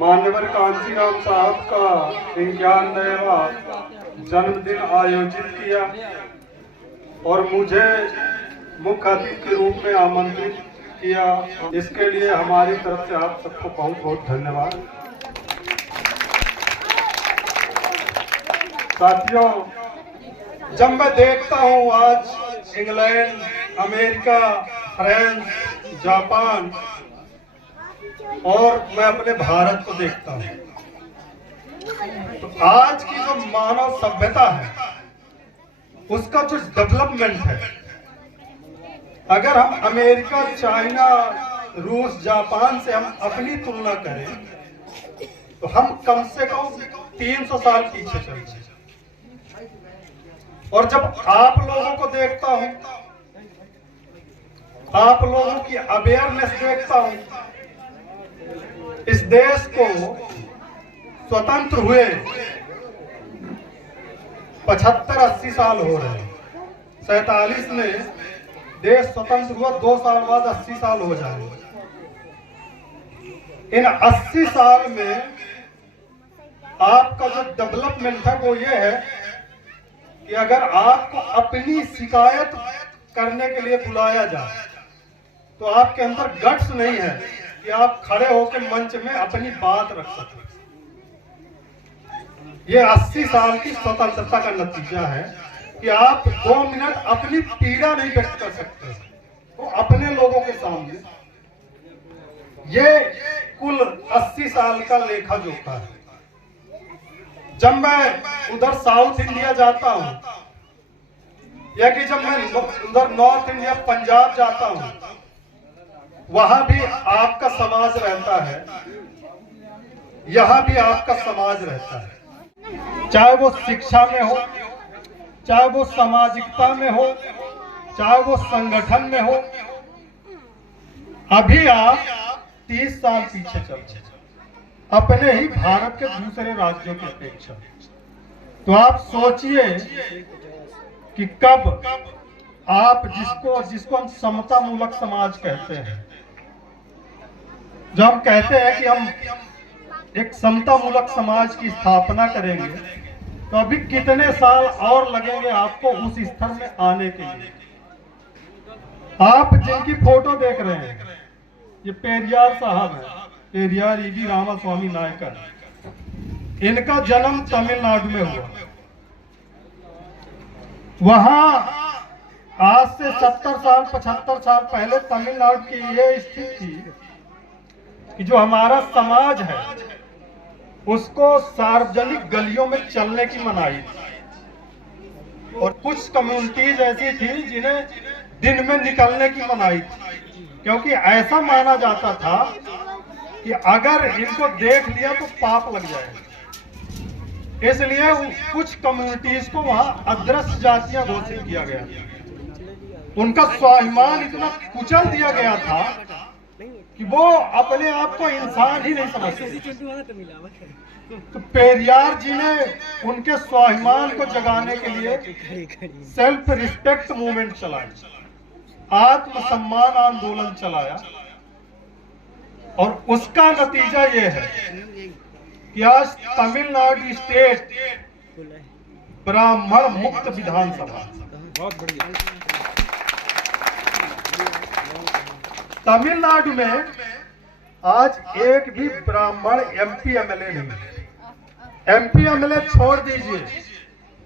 मान्यवर कांचीराम साहब का 91वां जन्मदिन आयोजित किया और मुझे मुख्य अतिथि के रूप में आमंत्रित किया। इसके लिए हमारी तरफ से आप सबको बहुत बहुत धन्यवाद। साथियों, जब मैं देखता हूँ आज इंग्लैंड, अमेरिका, फ्रांस, जापान और मैं अपने भारत को देखता हूँ, तो आज की जो मानव सभ्यता है उसका जो डेवलपमेंट है, अगर हम अमेरिका, चाइना, रूस, जापान से हम अपनी तुलना करें तो हम कम से कम 300 साल पीछे चल रहे हैं। और जब आप लोगों को देखता हूं, आप लोगों की अवेयरनेस देखता हूं, इस देश को स्वतंत्र हुए 75-80 साल हो रहे हैं। 47 में देश स्वतंत्र हुआ, 2 साल बाद 80 साल हो जाएंगे। इन 80 साल में आपका जो डेवलपमेंट है वो ये है कि अगर आपको अपनी शिकायत करने के लिए बुलाया जाए तो आपके अंदर गट्स नहीं है कि आप खड़े होकर मंच में अपनी बात रख सकें। ये 80 साल की स्वतंत्रता का नतीजा है कि आप 2 मिनट अपनी पीड़ा नहीं व्यक्त कर सकते तो अपने लोगों के सामने। ये कुल 80 साल का लेखा जोखा है। जब मैं उधर साउथ इंडिया जाता हूं या कि जब मैं उधर नॉर्थ इंडिया, पंजाब जाता हूं, वहां भी आपका समाज रहता है, यहां भी आपका समाज रहता है। चाहे वो शिक्षा में हो, चाहे वो सामाजिकता में हो, चाहे वो संगठन में हो। अभी आप 30 साल पीछे चल रहे हैं अपने ही भारत के दूसरे राज्यों की अपेक्षा। तो आप सोचिए कि कब आप जिसको हम समता मूलक समाज कहते हैं, जो हम कहते हैं कि हम एक समता मूलक समाज की स्थापना करेंगे, तो अभी कितने साल और लगेंगे आपको उस स्तर में आने के लिए। आप जिनकी फोटो देख रहे हैं, ये पेरियार साहब है, पेरियार ईवी रामास्वामी नायकर। इनका जन्म तमिलनाडु में हुआ। वहां आज से 70 साल 75 साल पहले तमिलनाडु की ये स्थिति थी कि जो हमारा समाज है उसको सार्वजनिक गलियों में चलने की मनाही थी और कुछ कम्युनिटीज ऐसी थी जिन्हें दिन में निकलने की मनाही थी, क्योंकि ऐसा माना जाता था कि अगर इनको देख लिया तो पाप लग जाएगा। इसलिए कुछ कम्युनिटीज को वहां अदृश्य जातियां घोषित किया गया। उनका स्वाभिमान इतना कुचल दिया गया था कि वो अपने आप को इंसान ही नहीं समझते। तो पेरियार जी ने उनके स्वाभिमान को जगाने के लिए सेल्फ रिस्पेक्ट मूवमेंट चलाया, आत्मसम्मान आंदोलन चलाया और उसका नतीजा ये है कि आज तमिलनाडु स्टेट ब्राह्मण मुक्त विधानसभा। बहुत बढ़िया। तमिलनाडु में आज एक भी ब्राह्मण एमपी एमएलए नहीं है। एमपी एमएलए छोड़ दीजिए,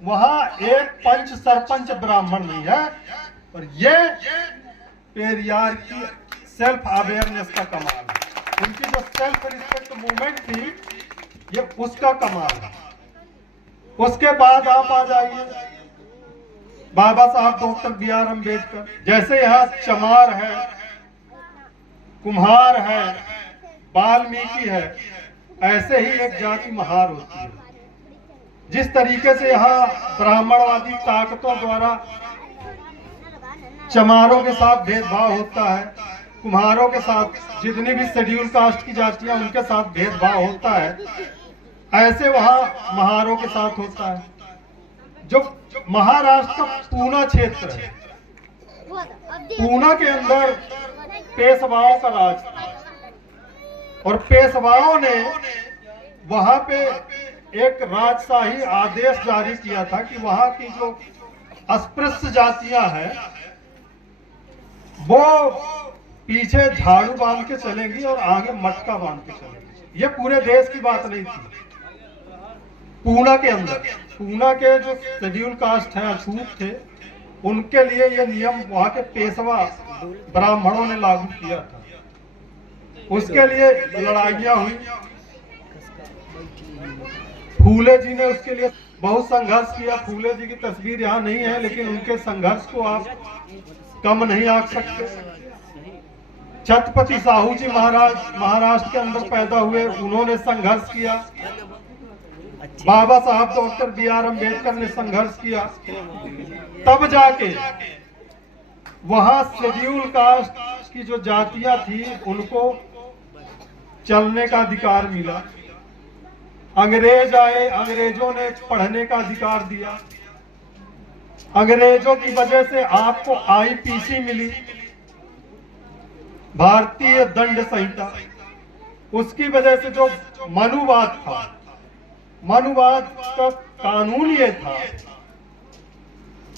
वहां एक पंच सरपंच ब्राह्मण नहीं है। और ये पेरियार की सेल्फ अवेयरनेस का कमाल है। उनकी जो सेल्फ रिस्पेक्ट मूवमेंट थी, ये उसका कमाल है। उसके बाद आप आ जाइए बाबा साहब डॉक्टर BR अम्बेडकर। जैसे यहाँ चमार है, कुम्हार है, वाल्मीकि है, ऐसे ही एक जाति महार होती है। जिस तरीके से यहाँ ब्राह्मणवादी ताकतों द्वारा चमारों के साथ भेदभाव होता है, कुम्हारों के साथ जितनी भी शेड्यूल कास्ट की जातियां उनके साथ भेदभाव होता है, ऐसे वहां महारों के साथ होता है। जो महाराष्ट्र का पूना क्षेत्र है, पूना के अंदर पेशवाओं का राज था और पेशवाओं ने वहां पे एक राजशाही आदेश जारी किया था कि वहां की जो अस्पृश्य जातियां हैं वो पीछे झाड़ू बांध के चलेंगी और आगे मटका बांध के चलेंगी। ये पूरे देश की बात नहीं थी। पूना के अंदर, पूना के जो शेड्यूल कास्ट है, अछूत थे, उनके लिए ये नियम वहां के पेशवा ब्राह्मणों ने लागू किया था। उसके लिए लड़ाइयां हुई। फूले जी ने उसके लिए बहुत संघर्ष किया। फूले जी की तस्वीर यहाँ नहीं है, लेकिन उनके संघर्ष को आप कम नहीं आंक सकते। छत्रपति साहू जी महाराज महाराष्ट्र के अंदर पैदा हुए, उन्होंने संघर्ष किया। बाबा साहब डॉक्टर B.R. अम्बेडकर ने संघर्ष किया। तब जाके वहां शेड्यूल कास्ट की जो जातियां थी उनको चलने का अधिकार मिला। अंग्रेज आए, अंग्रेजों ने पढ़ने का अधिकार दिया। अंग्रेजों की वजह से आपको IPC मिली, भारतीय दंड संहिता। उसकी वजह से जो मनुवाद था, मनुवाद का कानून ये था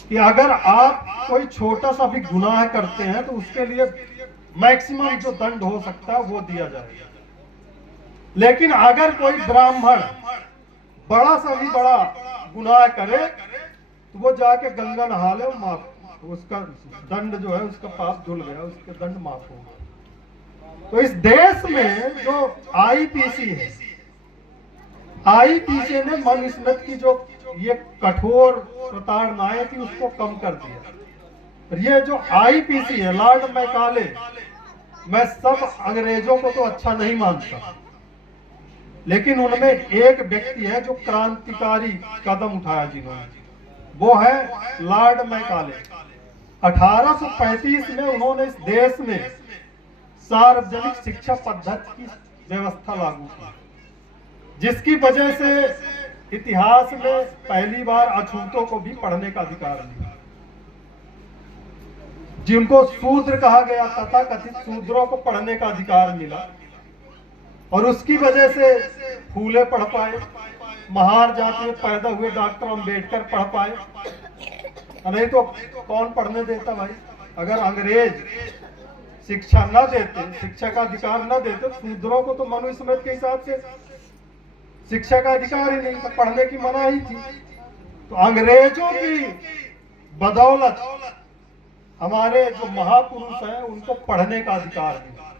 कि अगर आप कोई छोटा सा भी गुनाह करते हैं तो उसके लिए मैक्सिमम जो दंड हो सकता है वो दिया जाएगा। लेकिन अगर कोई ब्राह्मण बड़ा सा भी बड़ा गुनाह करे तो वो जाके गंगा नहा ले, माफ, उसका दंड जो है, उसका पाप धुल गया, उसके दंड माफ होगा। तो इस देश में जो IPC है, IPC ने मनुस्मृति की जो ये कठोर प्रताड़नाएं थी उसको कम कर दिया। ये जो IPC है, लॉर्ड मैकाले, मैं सब अंग्रेजों को तो अच्छा नहीं मानता, लेकिन उनमें एक व्यक्ति है जो क्रांतिकारी कदम उठाया जिन्होंने, वो है लॉर्ड मैकाले। 1835 में उन्होंने इस देश में सार्वजनिक शिक्षा पद्धति की व्यवस्था लागू की, जिसकी वजह से इतिहास में पहली बार अछूतों को भी पढ़ने का अधिकार मिला। जिनको शूद्र कहा गया, तथा कथित शूद्रों को पढ़ने का अधिकार मिला, और उसकी वजह से फूले पढ़ पाए, महार जाति में पैदा हुए डॉक्टर अम्बेडकर पढ़ पाए। नहीं तो कौन पढ़ने देता भाई? अगर अंग्रेज शिक्षा न देते, शिक्षा का अधिकार न देते, शूद्रों को तो मनुस्मृति के हिसाब से शिक्षा का अधिकार ही नहीं था, पढ़ने की मनाही थी। तो अंग्रेजों की बदौलत हमारे जो महापुरुष हैं उनको पढ़ने का अधिकार मिला।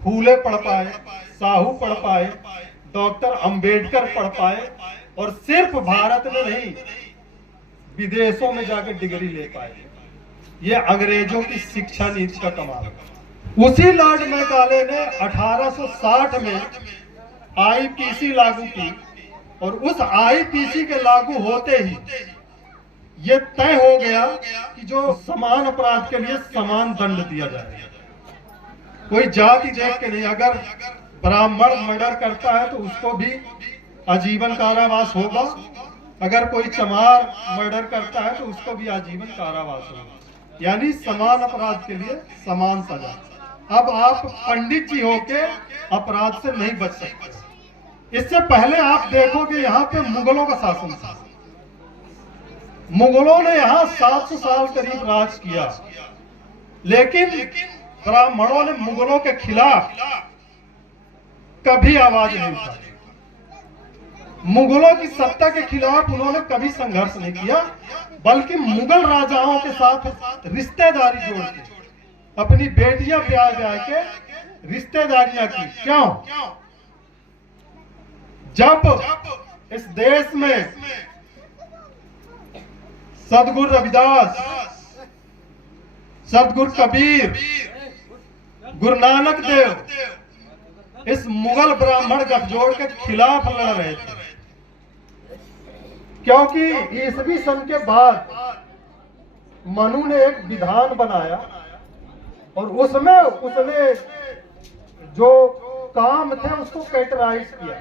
फूले पढ़ पाए, साहू पढ़ पाए, डॉक्टर अंबेडकर पढ़ पाए, और सिर्फ भारत में नहीं विदेशों में जाकर डिग्री ले पाए। ये अंग्रेजों की शिक्षा नीति का कमाल है। उसी लॉर्ड मैकाले ने 1860 में IPC लागू की, और उस IPC के लागू होते ही ये तय हो गया कि जो समान अपराध के लिए समान दंड दिया जाए। कोई जाति देख के नहीं। अगर ब्राह्मण मर्डर करता है तो उसको भी आजीवन कारावास होगा, अगर कोई चमार मर्डर करता है तो उसको भी आजीवन कारावास होगा। यानी समान अपराध के लिए समान सजा। अब आप पंडित जी होके अपराध से नहीं बच सकते। इससे पहले आप देखोगे यहाँ पे मुगलों का शासन था। मुगलों ने यहाँ 700 साल करीब राज किया, लेकिन ब्राह्मणों ने मुगलों के खिलाफ कभी आवाज नहीं उठाई। मुगलों की सत्ता के खिलाफ उन्होंने कभी संघर्ष नहीं किया, बल्कि मुगल राजाओं के साथ रिश्तेदारी जोड़ के अपनी बेटियां ब्याह के रिश्तेदारियां की। क्यों? जब इस देश में सदगुरु रविदास, सदगुरु कबीर, गुरु नानक देव इस मुगल ब्राह्मण गठजोड़ के खिलाफ लड़ रहे थे, क्योंकि ईसवी सन के बाद मनु ने एक विधान बनाया और उसमें उसने जो काम थे उसको कैटेगराइज किया।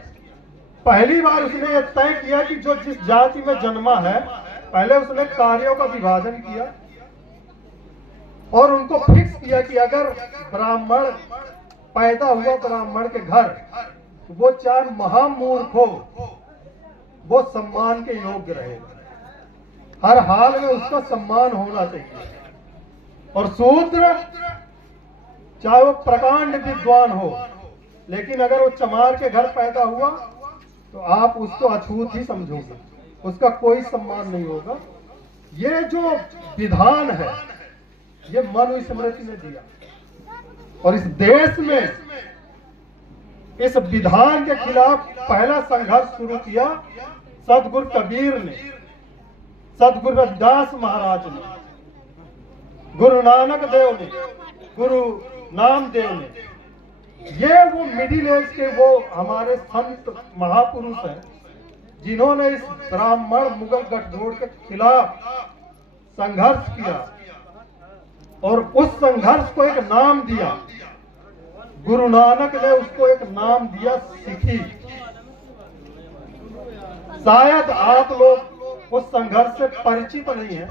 पहली बार उसने ये तय किया कि जो जिस जाति में जन्मा है, पहले उसने कार्यों का विभाजन किया और उनको फिक्स किया कि अगर ब्राह्मण पैदा हुआ ब्राह्मण के घर वो चाहे महामूर्ख हो, वो सम्मान के योग्य रहेगा। हर हाल में उसका सम्मान होना चाहिए। और शूद्र चाहे वो प्रकांड विद्वान हो, लेकिन अगर वो चमार के घर पैदा हुआ तो आप उसको अछूत ही समझोगे, उसका कोई सम्मान नहीं होगा। ये जो विधान है ये मनुस्मृति ने दिया, और इस देश में इस विधान के खिलाफ पहला संघर्ष शुरू किया सदगुरु कबीर ने, सदगुरु रविदास महाराज ने, गुरु नानक देव ने, गुरु नामदेव ने। ये वो मिडिल एज के वो हमारे संत महापुरुष हैं जिन्होंने इस ब्राह्मण मुगल गठजोड़ के खिलाफ संघर्ष किया, और उस संघर्ष को एक नाम दिया। गुरु नानक ने उसको एक नाम दिया सिखी। शायद आप लोग उस संघर्ष से परिचित नहीं है,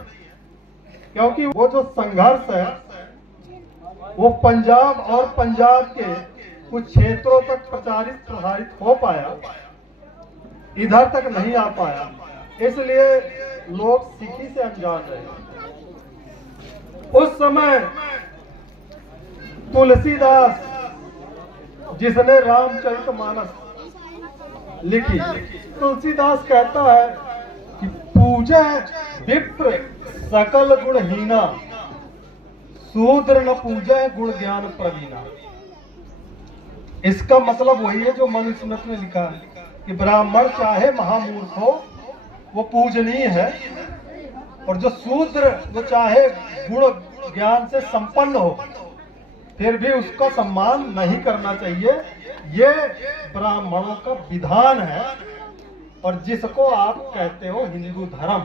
क्योंकि वो जो संघर्ष है वो पंजाब और पंजाब के कुछ क्षेत्रों तक प्रसारित हो पाया, इधर तक नहीं आ पाया, इसलिए लोग सिखी से अनजान रहे। उस समय तुलसीदास जिसने रामचरितमानस लिखी, तुलसीदास कहता है कि पूजे विप्र सकल गुणहीना, शूद्र न पूजे गुण ज्ञान प्रवीणा। इसका मतलब वही है जो मनुस्मृति में लिखा है कि ब्राह्मण चाहे महामूर्ख हो वो पूजनीय है, और जो शूद्र वो चाहे गुण ज्ञान से संपन्न हो फिर भी उसका सम्मान नहीं करना चाहिए। ये ब्राह्मणों का विधान है, और जिसको आप कहते हो हिंदू धर्म।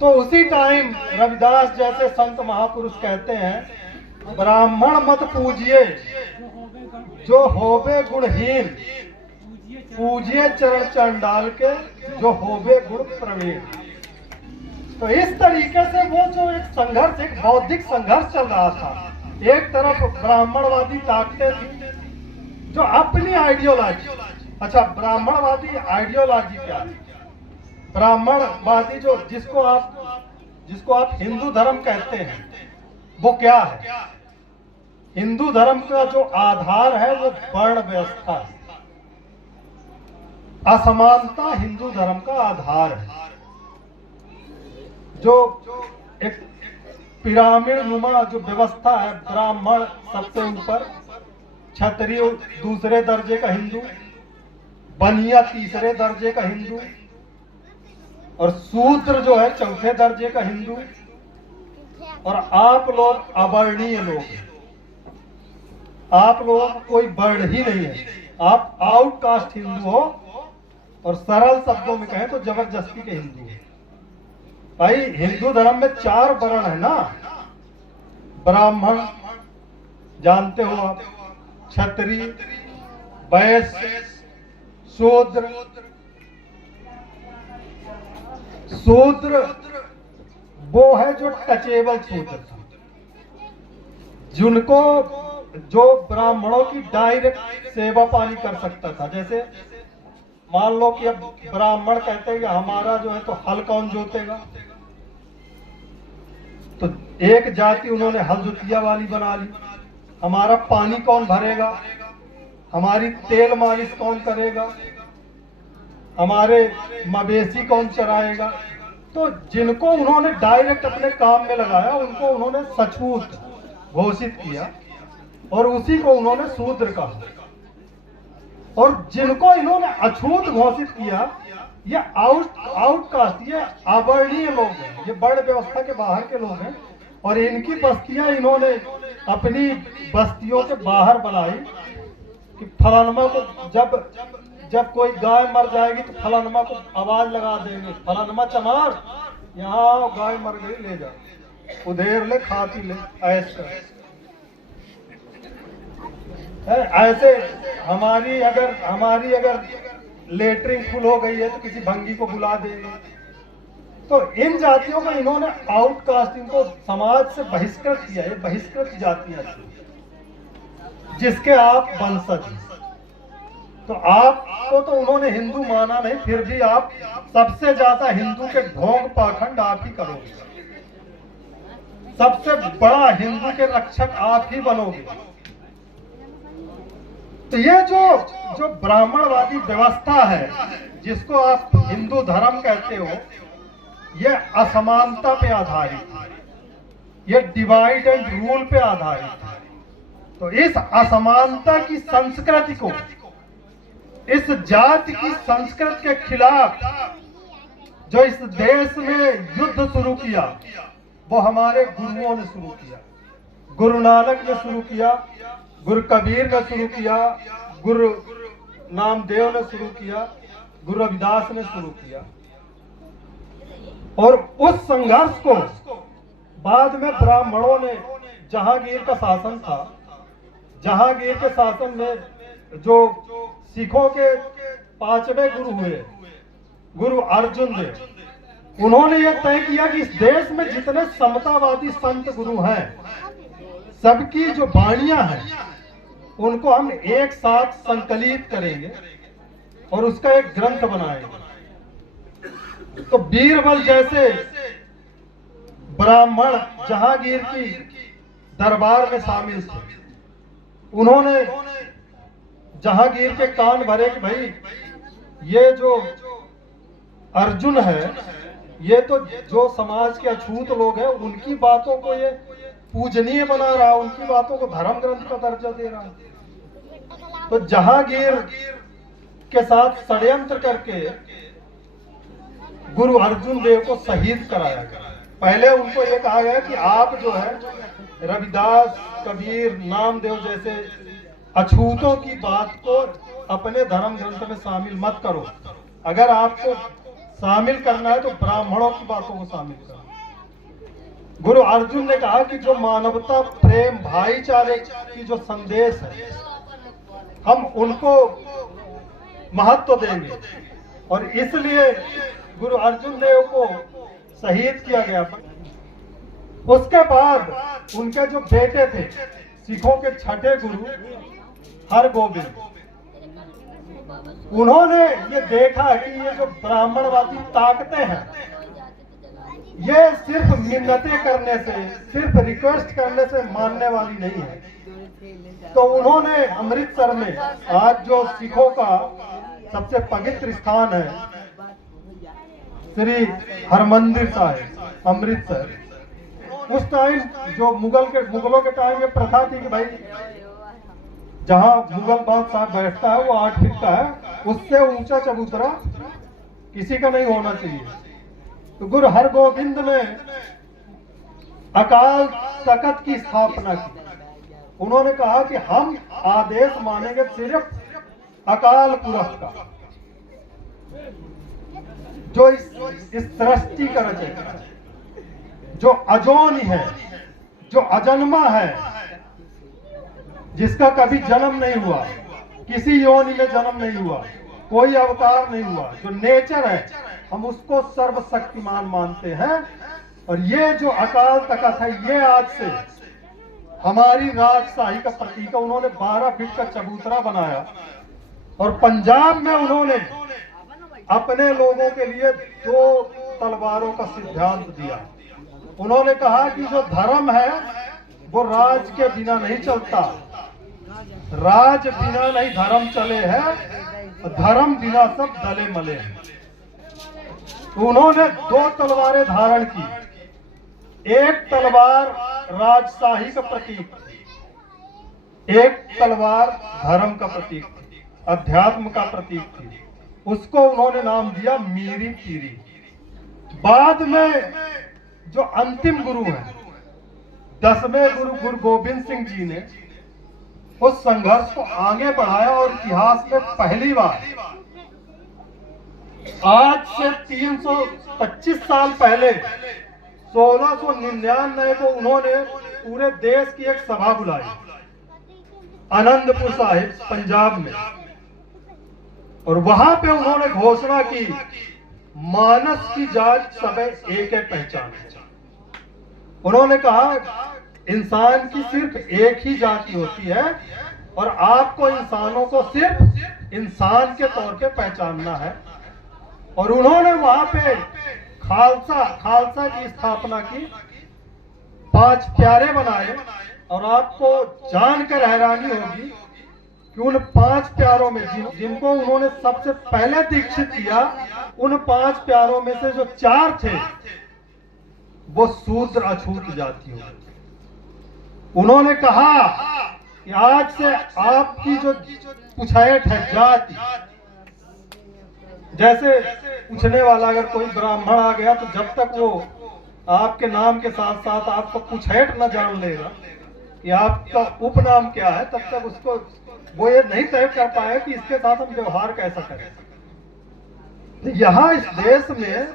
तो उसी टाइम रविदास जैसे संत महापुरुष कहते हैं ब्राह्मण मत पूजिए जो होवे गुणहीन, पूजिए चरण चंडाल के जो होवे गुण प्रवीण। तो इस तरीके से वो जो एक संघर्ष, एक बौद्धिक संघर्ष चल रहा था। एक तरफ ब्राह्मणवादी ताकतें थी जो अपनी आइडियोलॉजी, अच्छा ब्राह्मणवादी आइडियोलॉजी क्या है? ब्राह्मणवादी जो जिसको आप हिंदू धर्म कहते हैं वो क्या है? हिंदू धर्म का जो आधार है वो वर्ण व्यवस्था है। असमानता हिंदू धर्म का आधार है। जो एक पिरामिड नुमा जो व्यवस्था है, ब्राह्मण सबसे ऊपर, क्षत्रिय दूसरे दर्जे का हिंदू, बनिया तीसरे दर्जे का हिंदू, और शूद्र जो है चौथे दर्जे का हिंदू, और आप लोग अवर्णीय लोग हैं। आप लोग कोई वर्ण ही नहीं है, आप आउटकास्ट हिंदू हो, और सरल शब्दों में कहें तो जबरदस्ती के हिंदू हैं। भाई हिंदू धर्म में 4 वर्ण है ना, ब्राह्मण जानते हो आप, क्षत्रिय, वैश्य, शूद्र। शूद्र वो है जो टचेबल शूद्र, जिनको जो ब्राह्मणों की डायरेक्ट सेवा पानी कर सकता था। जैसे मान लो कि अब ब्राह्मण कहते हैं कि हमारा जो है तो हल कौन जोतेगा, तो एक जाति उन्होंने हल जोतिया वाली बना ली। हमारा पानी कौन भरेगा, हमारी तेल मालिश कौन करेगा, हमारे मवेशी कौन चराएगा। तो जिनको उन्होंने डायरेक्ट अपने काम में लगाया उनको उन्होंने सछूत घोषित किया, और उसी को उन्होंने शूद्र कहा। और जिनको इन्होंने अछूत घोषित किया ये आउटकास्ट, ये अवर्णीय लोग हैं, ये वर्ण व्यवस्था के बाहर के लोग हैं, और इनकी बस्तियां इन्होंने अपनी बस्तियों के बाहर बनाई कि फलानमा को जब कोई गाय मर जाएगी तो फलानमा को आवाज लगा देंगे, फलानमा चमार यहाँ गाय मर गई, ले जा, उधेर ले, खाती ले, ऐसे हमारी अगर लेटरिंग फुल हो गई है तो किसी भंगी को बुला देंगे। तो इन जातियों को इन्होंने आउटकास्ट, इनको समाज से बहिष्कृत किया। ये बहिष्कृत जातियां थी जिसके आप वंशज हैं। तो आपको तो उन्होंने हिंदू माना नहीं, फिर भी आप सबसे ज्यादा हिंदू के ढोंग पाखंड आप ही करोगे, सबसे बड़ा हिंदू के रक्षक आप ही बनोगे। तो ये जो ब्राह्मणवादी व्यवस्था है, जिसको आप हिंदू धर्म कहते हो, ये असमानता पे आधारित है, ये डिवाइड एंड रूल पे आधारित है। तो इस असमानता की संस्कृति को, इस जाति की संस्कृति के खिलाफ जो इस देश में युद्ध शुरू किया, वो हमारे गुरुओं ने शुरू किया। गुरु नानक ने शुरू किया, गुरु कबीर ने शुरू किया, गुरु नामदेव ने शुरू किया, गुरु रविदास ने शुरू किया। और उस संघर्ष को बाद में ब्राह्मणों ने, जहांगीर का शासन था, जहांगीर के शासन में जो सिखों के 5वें गुरु हुए, गुरु अर्जुन देव, उन्होंने यह तय किया कि इस देश में जितने समतावादी संत गुरु हैं, सबकी जो वाणियां हैं, उनको हम एक साथ संकलित करेंगे और उसका एक ग्रंथ बनाएंगे। तो बीरबल जैसे ब्राह्मण जहांगीर की दरबार में शामिल थे। उन्होंने जहांगीर के कान भरे कि भाई ये जो अर्जुन है, ये तो जो समाज के अछूत लोग हैं, उनकी बातों को ये पूजनीय बना रहा, उनकी बातों को धर्म ग्रंथ का दर्जा दे रहा। तो जहांगीर के साथ षड्यंत्र करके गुरु अर्जुन देव को शहीद कराया गया। पहले उनको ये कहा गया कि आप जो है रविदास, कबीर, नामदेव जैसे अछूतों की बात को अपने धर्म ग्रंथ में शामिल मत करो, अगर आपको शामिल करना है तो ब्राह्मणों की बातों को शामिल करो। गुरु अर्जुन ने कहा कि जो मानवता, प्रेम, भाईचारे की जो संदेश है, हम उनको महत्व देंगे, और इसलिए गुरु अर्जुन देव को शहीद किया गया। उसके बाद उनके जो बेटे थे, सिखों के 6ठे गुरु हरगोविंद, उन्होंने ये देखा कि ये जो ब्राह्मणवादी ताकतें हैं, ये सिर्फ मिन्नतें करने से, सिर्फ रिक्वेस्ट करने से मानने वाली नहीं है। तो उन्होंने अमृतसर में, आज जो सिखों का सबसे पवित्र स्थान है, श्री हरमंदिर साहिब अमृतसर, उस टाइम जो मुगलों के टाइम में प्रथा थी कि भाई जहां मुगल बादशाह बैठता है वो 8 फीट का है, उससे ऊंचा चबूतरा किसी का नहीं होना चाहिए। तो गुरु हरगोविंद ने अकाल तख्त की स्थापना की। उन्होंने कहा कि हम आदेश मानेंगे सिर्फ अकाल पुरख का, जो इस सृष्टि का रचयिता, जो अजोनी है, जो अजन्मा है, जिसका कभी जन्म नहीं हुआ, किसी योनि में जन्म नहीं हुआ, कोई अवतार नहीं हुआ, जो नेचर है, हम उसको सर्वशक्तिमान मानते हैं। और ये जो अकाल तख्त है, ये आज से हमारी राजशाही का प्रतीक है। उन्होंने 12 फीट का चबूतरा बनाया, और पंजाब में उन्होंने अपने लोगों के लिए 2 तलवारों का सिद्धांत दिया। उन्होंने कहा कि जो धर्म है वो राज के बिना नहीं चलता, राज बिना नहीं धर्म चले है, धर्म बिना सब दले मले हैं। तो उन्होंने 2 तलवारें धारण की। एक तलवार राजशाही का प्रतीक थी, एक तलवार धर्म का प्रतीक थी, अध्यात्म का प्रतीक थी। उसको उन्होंने नाम दिया मीरी पीरी। बाद में जो अंतिम गुरु हैं, 10वें गुरु गुरु गोविंद सिंह जी ने उस संघर्ष को आगे बढ़ाया, और इतिहास में पहली बार आज से 325 साल पहले 1699 को उन्होंने पूरे देश की एक सभा बुलाई आनंदपुर साहिब पंजाब में, और वहां पे उन्होंने घोषणा की, मानस की जात सब एक पहचान है। उन्होंने कहा इंसान की सिर्फ एक ही जाति होती है, और आपको इंसानों को सिर्फ इंसान के तौर पे पहचानना है। और उन्होंने वहां पे खालसा की स्थापना की, 5 प्यारे बनाए। और आपको जानकर हैरानी होगी कि उन 5 प्यारों में जिनको उन्होंने सबसे पहले दीक्षित किया, उन 5 प्यारों में से जो 4 थे वो शूद्र अछूत जाति हो। उन्होंने कहा कि आज से आपकी जो पुछैट है जाति, जैसे पूछने वाला अगर कोई ब्राह्मण आ गया तो जब तक वो आपके नाम के साथ साथ आपको पुछैट न जान लेगा कि आपका उपनाम क्या है, तब तक उसको वो ये नहीं तय कर पाए कि इसके साथ हम व्यवहार कैसा करें। तो यहाँ इस देश में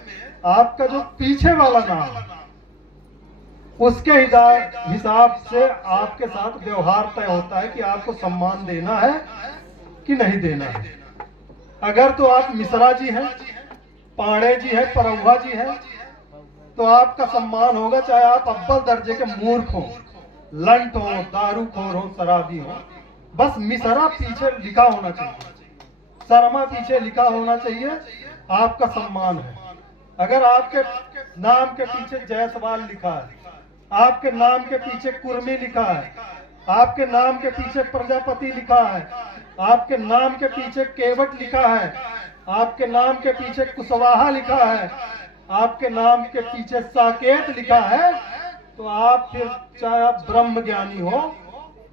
आपका जो पीछे वाला नाम, उसके हिसाब से आपके साथ व्यवहार तय होता है कि आपको सम्मान देना है कि नहीं देना है। अगर तो आप मिश्रा जी हैं, पाणे जी हैं, परौहा जी हैं, तो आपका सम्मान होगा, चाहे आप अव्वल दर्जे के मूर्ख हो, लंट हो, दारूखोर हो, शराबी हो। बस मिश्रा पीछे लिखा होना चाहिए, शर्मा पीछे लिखा होना चाहिए, आपका सम्मान है। अगर आपके नाम के पीछे जायसवाल लिखा है, आपके नाम के पीछे कुर्मी लिखा है, आपके नाम के पीछे प्रजापति लिखा है, आपके नाम के पीछे केवट लिखा है, आपके नाम के पीछे कुशवाहा लिखा है, आपके नाम के पीछे साकेत लिखा है, तो आप फिर चाहे आप ब्रह्म ज्ञानी हो,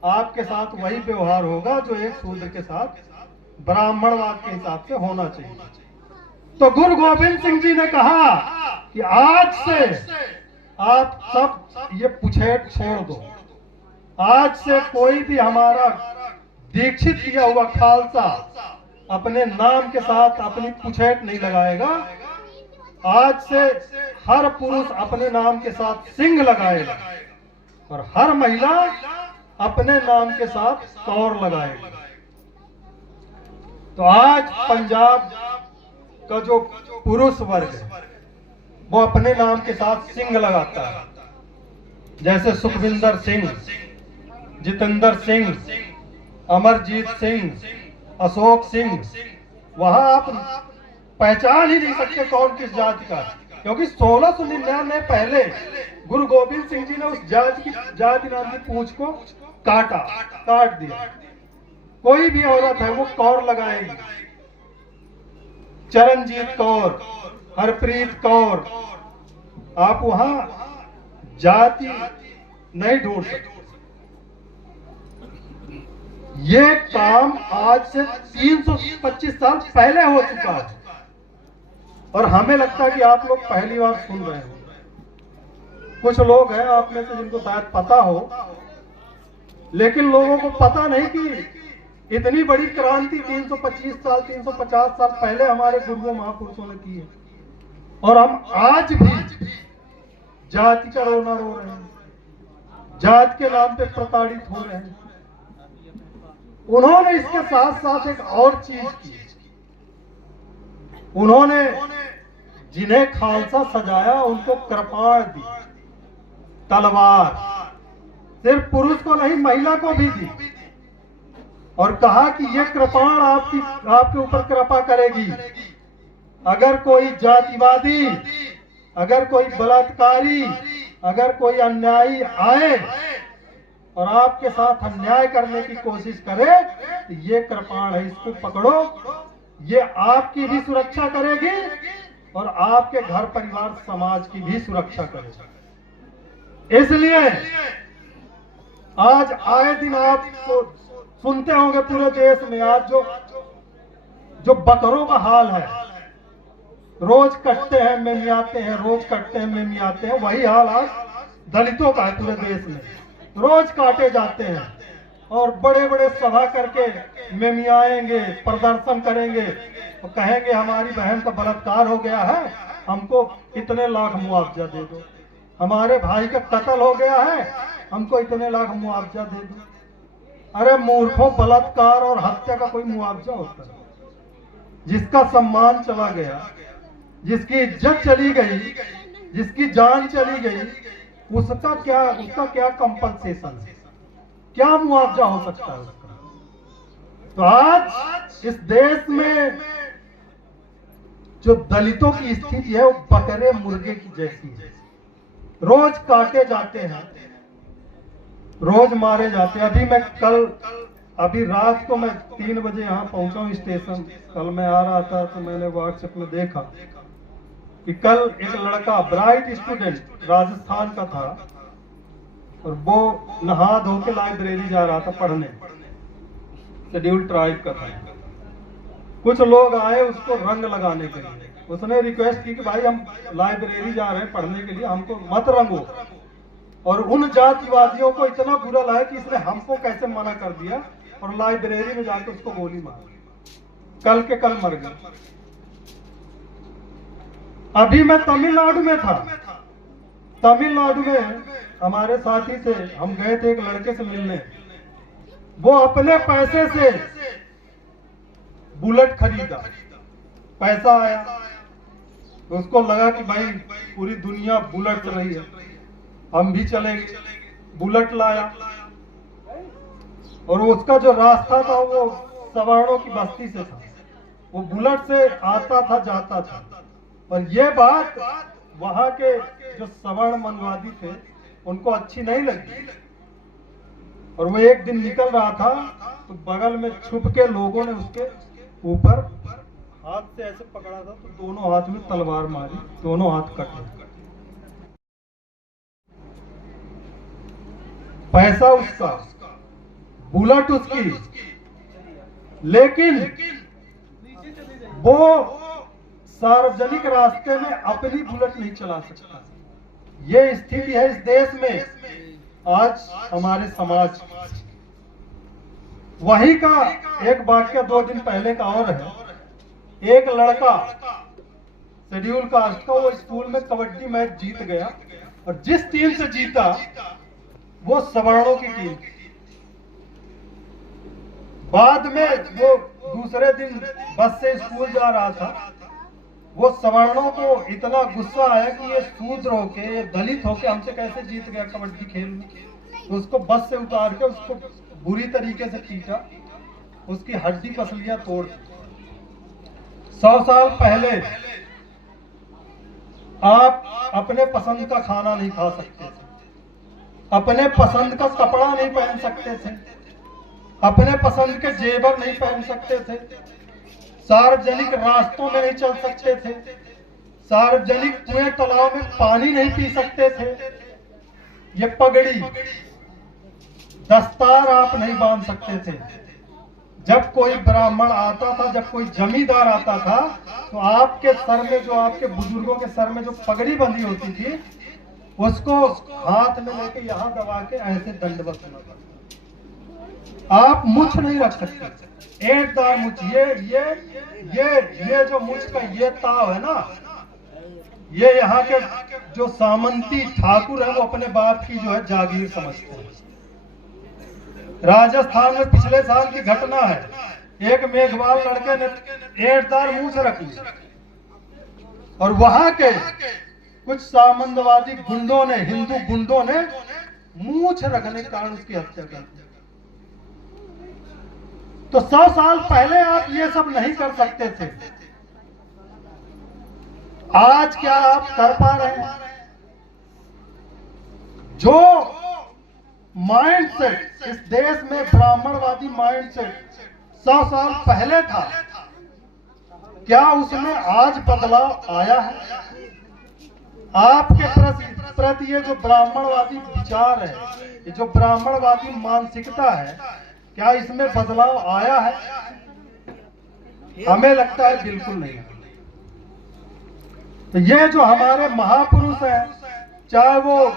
आपके साथ वही व्यवहार होगा जो एक शूद्र के साथ ब्राह्मणवाद के हिसाब से होना चाहिए। तो गुरु गोविंद सिंह जी ने कहा कि आज से आप सब ये पुछेट छोड़ दो। आज से कोई भी हमारा दीक्षित किया हुआ खालसा अपने नाम के साथ अपनी पुछेट नहीं लगाएगा। आज से हर पुरुष अपने नाम के साथ सिंह लगाएगा और हर महिला अपने नाम के साथ कौर लगाएगी। तो आज पंजाब का जो पुरुष वर्ग है वो अपने नाम के साथ सिंह लगाता है, जैसे सुखविंदर सिंह, जितेंद्र सिंह, अमरजीत सिंह, अशोक सिंह। वहां आप पहचान ही नहीं सकते कौन किस जाति का, क्योंकि 1699 पहले गुरु गोविंद सिंह जी ने उस जाति नाम की पूंछ को काट दिया। कोई भी औरत है वो कौर लगाएगी, चरणजीत कौर, हरप्रीत कौर। आप वहां जाति नहीं ढूंढ सकते। ये काम आज से 325 साल पहले हो चुका है और हमें लगता है कि आप लोग पहली बार सुन रहे हो। कुछ लोग हैं आप में से जिनको शायद पता हो, लेकिन लोगों को पता नहीं कि इतनी बड़ी क्रांति 325 साल 350 साल पहले हमारे गुरुओं महापुरुषों ने की है। और हम आज भी जाति का रोना रो रहे हैं, जात के नाम पे प्रताड़ित हो रहे हैं। उन्होंने इसके साथ साथ एक और चीज की, उन्होंने जिन्हें खालसा सजाया उनको कृपाण दी, तलवार, सिर्फ पुरुष को नहीं महिला को भी दी, और कहा कि ये कृपाण आपके ऊपर कृपा करेगी। अगर कोई जातिवादी, अगर कोई बलात्कारी, अगर कोई अन्यायी आए और आपके साथ अन्याय करने की कोशिश करे तो ये कृपाण है, इसको पकड़ो। ये आपकी भी सुरक्षा करेगी और आपके घर परिवार समाज की भी सुरक्षा करेगी। इसलिए आज आए दिन आप सुनते होंगे पूरे देश में आज जो बकरों का हाल है, रोज कटते हैं मेमियाते हैं, रोज कटते हैं मेमियाते हैं, वही हाल आज दलितों का है पूरे देश में। रोज काटे जाते हैं और बड़े बड़े सभा करके मेमियाएंगे, प्रदर्शन करेंगे और कहेंगे हमारी बहन का बलात्कार हो गया है, हमको इतने लाख मुआवजा दे दो, हमारे भाई का कत्ल हो गया है, हमको इतने लाख मुआवजा दे दो। अरे मूर्खों, बलात्कार और हत्या का कोई मुआवजा होता है? जिसका सम्मान चला गया, जिसकी इज्जत चली गई, जिसकी जान चली गई, उसका क्या कंपनसेशन है? क्या मुआवजा हो सकता है उसका? तो आज इस देश में जो दलितों की स्थिति है वो बकरे मुर्गे की जैसी है। रोज काटे जाते हैं, रोज मारे जाते हैं। अभी रात को मैं 3 बजे यहाँ पहुंचा हूँ स्टेशन। कल मैं आ रहा था तो मैंने व्हाट्सएप में देखा कि कल एक लड़का ब्राइट स्टूडेंट राजस्थान का था और वो नहा धो के लाइब्रेरी जा रहा था पढ़ने, शेड्यूल ट्राइब का था। कुछ लोग आए उसको रंग लगाने के लिए। उसने रिक्वेस्ट की कि भाई हम लाइब्रेरी जा रहे हैं पढ़ने के लिए, हमको मत रंगो। और उन जातिवादियों को इतना बुरा लगा कि इसने हमको कैसे मना कर दिया और लाइब्रेरी में जाकर उसको गोली मार, कल के कल मर गया। अभी मैं तमिलनाडु में था। तमिलनाडु में हमारे साथी थे, हम गए थे एक लड़के से मिलने। वो अपने पैसे से बुलेट खरीदा, पैसा आया तो उसको लगा कि भाई पूरी दुनिया बुलेट चल रही है, हम भी चलेंगे। बुलेट लाया और उसका जो रास्ता था वो सवर्णों की बस्ती से था। वो बुलेट से आता था जाता था। और ये बात वहां के जो सवर्ण मनवादी थे उनको अच्छी नहीं लगी। और वो एक दिन निकल रहा था तो बगल में छुप के लोगों ने उसके ऊपर हाथ से ऐसे पकड़ा था तो दोनों हाथ में तलवार मारी, दोनों हाथ कटे। पैसा उसका, बुलेट उसकी, लेकिन वो सार्वजनिक रास्ते में अपनी बुलेट नहीं चला सकता। ये स्थिति है इस देश में आज हमारे समाज। वही का एक वाक्य 2 दिन पहले का और है। एक लड़का शेड्यूल कास्ट का, वो स्कूल में कबड्डी मैच जीत गया और जिस टीम से जीता वो सवर्णों की टीम। बाद में वो दूसरे दिन बस से स्कूल जा रहा था, वो सवर्णों को इतना गुस्सा आया कि ये शूद्र होके, ये दलित होके हमसे कैसे जीत गया कबड्डी खेल में। तो उसको बस से उतार के उसको बुरी तरीके से पीटा, उसकी हड्डी पसलियां तोड़। 100 साल पहले आप अपने पसंद का खाना नहीं खा सकते थे, अपने पसंद का कपड़ा नहीं पहन सकते थे, अपने पसंद के जेवर नहीं पहन सकते थे, सार्वजनिक रास्तों में नहीं चल सकते थे, सार्वजनिक कुएं तालाब में पानी नहीं पी सकते थे। ये पगड़ी दस्तार आप नहीं बांध सकते थे। जब कोई ब्राह्मण आता था, जब कोई जमींदार आता था तो आपके सर में, जो आपके बुजुर्गों के सर में जो पगड़ी बंधी होती थी उसको हाथ में लेके यहाँ दबा के ऐसे दंडवत होना पड़ता। आप मुछ नहीं रख सकते, एक दार मुछ। ये जो मुछ का ये ताव है ना, ये यहाँ के जो सामंती ठाकुर है वो अपने बाप की जो है जागीर समझते हैं। राजस्थान में पिछले साल की घटना है, एक मेघवाल लड़के ने 1 दार मुंह से रख ली और वहां के कुछ सामंतवादी गुंडों ने, हिंदू गुंडों ने मूछ रखने के कारण उसकी हत्या कर दी। तो 100 साल पहले आप ये सब नहीं कर सकते थे। आज क्या आप कर पा रहे हैं? जो माइंडसेट इस देश में ब्राह्मणवादी माइंडसेट 100 साल पहले था, क्या उसमें आज बदलाव आया है? आपके प्रति ये जो ब्राह्मणवादी विचार है, ये जो ब्राह्मणवादी मानसिकता है, क्या इसमें बदलाव आया है? हमें लगता है बिल्कुल नहीं। तो ये जो हमारे महापुरुष हैं, चाहे वो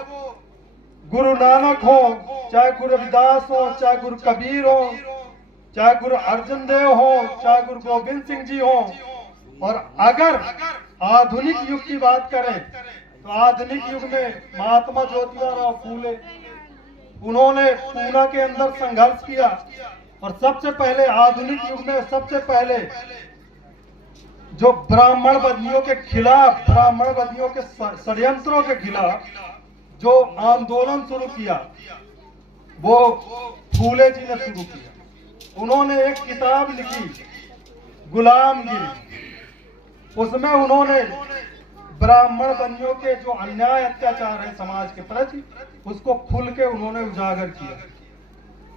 गुरु नानक हो, चाहे गुरु रविदास हो, चाहे गुरु कबीर हो, चाहे गुरु अर्जुन देव हो, चाहे गुरु गोविंद सिंह जी हो, और अगर आधुनिक युग की बात करें तो आधुनिक युग में महात्मा ज्योतिबा फूले, उन्होंने पूना के अंदर संघर्ष किया और सबसे पहले आधुनिक युग में सबसे पहले जो ब्राह्मणवादियों के खिलाफ, ब्राह्मणवादियों के षड्यंत्रों के खिलाफ जो आंदोलन शुरू किया वो फूले जी ने शुरू किया। उन्होंने एक किताब लिखी गुलामगिरी। उसमें उन्होंने ब्राह्मण बंधुओं के जो अन्याय अत्याचार है समाज के प्रति, उसको खुल के उन्होंने उजागर किया।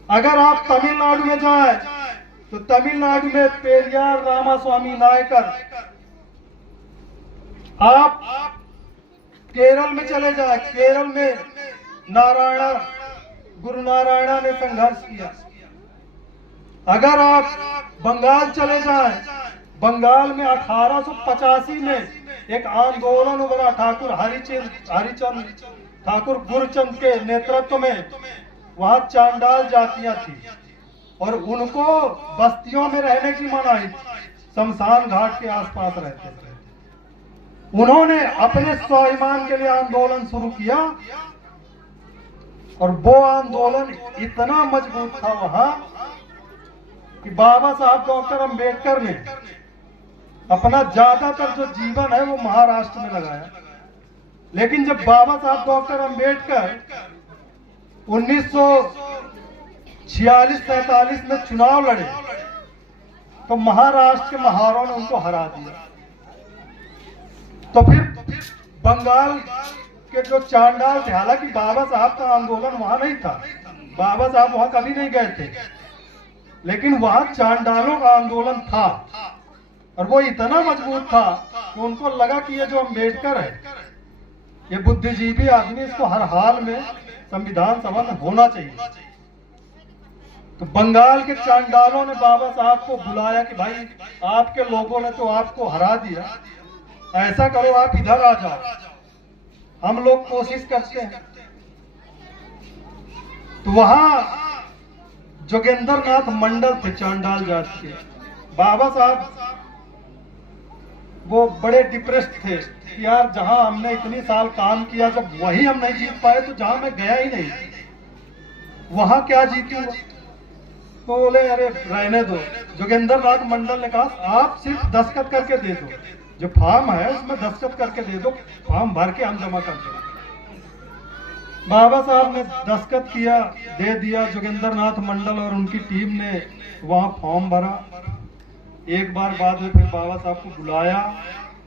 अगर आप तमिलनाडु में जाएं तो तमिलनाडु में पेरियार रामास्वामी नायकर, आप केरल में चले जाएं, केरल में गुरु नारायणा ने संघर्ष किया। अगर आप बंगाल चले जाएं, बंगाल में 1885 में एक आंदोलन उभरा ठाकुर हरिचंद ठाकुर गुरचंद के नेतृत्व में। वहां चांडाल जातियां थी और उनको बस्तियों में रहने की मनाही थी, शमशान घाट के आसपास रहते थे। उन्होंने अपने स्वाभिमान के लिए आंदोलन शुरू किया और वो आंदोलन इतना मजबूत था वहां कि बाबा साहब डॉक्टर अंबेडकर ने अपना ज्यादातर जो जीवन है वो महाराष्ट्र में लगाया। लेकिन जब बाबा साहब डॉक्टर अंबेडकर 1946-47 में चुनाव लड़े तो महाराष्ट्र के महारों ने उनको हरा दिया। तो फिर बंगाल के जो चांडाल थे, हालांकि बाबा साहब का आंदोलन वहां नहीं था, बाबा साहब वहां कभी नहीं गए थे, लेकिन वहां चांडालों का आंदोलन था और वो इतना मजबूत था कि उनको लगा कि ये जो अंबेडकर है ये बुद्धिजीवी आदमी, इसको हर हाल में संविधान सभा में होना चाहिए। तो बंगाल के चांडालों ने बाबा साहब को बुलाया कि भाई आपके लोगों ने तो आपको हरा दिया, ऐसा करो आप इधर आ जाओ, हम लोग कोशिश करते हैं। तो वहां जोगेंद्र नाथ मंडल थे चांडाल जाति के। बाबा साहब वो बड़े डिप्रेस्ड थे कि यार जहां हमने इतनी साल काम किया, जब वही हम नहीं जीत पाए तो जहां मैं गया ही नहीं वहां क्या जीतूंगा। तो बोले अरे रहने दो। जोगेंद्र नाथ मंडल ने कहा आप सिर्फ दस्तखत करके दे दो, जो फॉर्म है उसमें दस्तखत करके दे दो, फॉर्म भर के हम जमा कर देंगे। बाबा साहब ने दस्तखत किया, दे दिया। जोगेंद्र नाथ मंडल और उनकी टीम ने वहां फॉर्म भरा। एक बार बाद में फिर बाबा साहब को बुलाया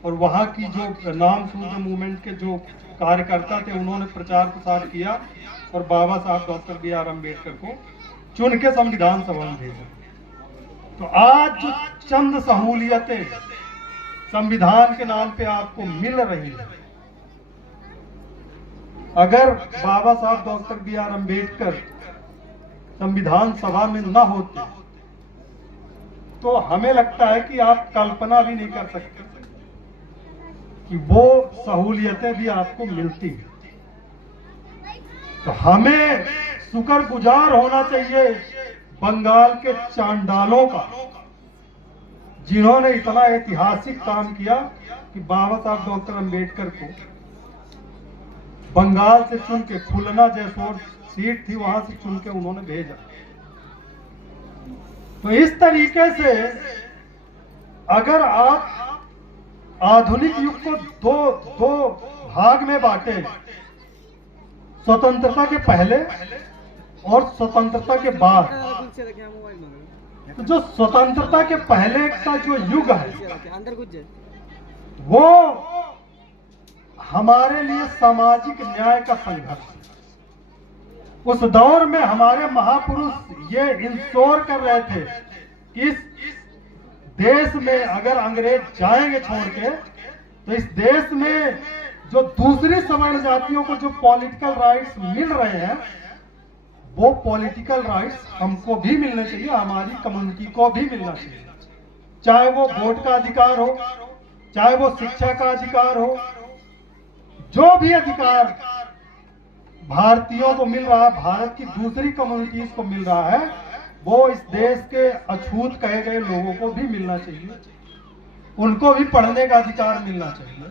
और वहां की जो नाम शूद्र मूवमेंट के जो कार्यकर्ता थे उन्होंने प्रचार प्रसार किया और बाबा साहब डॉक्टर B.R. अम्बेडकर को चुन के संविधान सभा में भेजा। तो आज जो चंद सहूलियतें संविधान के नाम पे आपको मिल रही है, अगर बाबा साहब डॉक्टर B.R. अम्बेडकर संविधान सभा में न होते तो हमें लगता है कि आप कल्पना भी नहीं कर सकते कि वो सहूलियतें भी आपको मिलती हैं। तो हमें शुक्रगुजार होना चाहिए बंगाल के चांडालों का, जिन्होंने इतना ऐतिहासिक काम किया कि बाबा साहब डॉक्टर अम्बेडकर को बंगाल से चुन के, खुलना जैसोर सीट थी वहां से चुन के उन्होंने भेजा। तो इस तरीके से अगर आप आधुनिक युग को दो भाग में बांटे, स्वतंत्रता के पहले और स्वतंत्रता के बाद, तो जो स्वतंत्रता के पहले का जो युग है वो हमारे लिए सामाजिक न्याय का संघर्ष। उस दौर में हमारे महापुरुष ये इंश्योर कर रहे थे कि इस देश में अगर अंग्रेज जाएंगे छोड़ के तो इस देश में जो दूसरी सवर्ण जातियों को जो पॉलिटिकल राइट्स मिल रहे हैं वो पॉलिटिकल राइट्स हमको भी मिलने चाहिए, हमारी कम्युनिटी को भी मिलना चाहिए। चाहे वो वोट का अधिकार हो, चाहे वो शिक्षा का अधिकार हो, जो भी अधिकार भारतीयों को मिल रहा है, भारत की दूसरी कम्युनिटीज को मिल रहा है, वो इस देश के अछूत कहे गए लोगों को भी मिलना चाहिए। उनको भी पढ़ने का अधिकार मिलना चाहिए,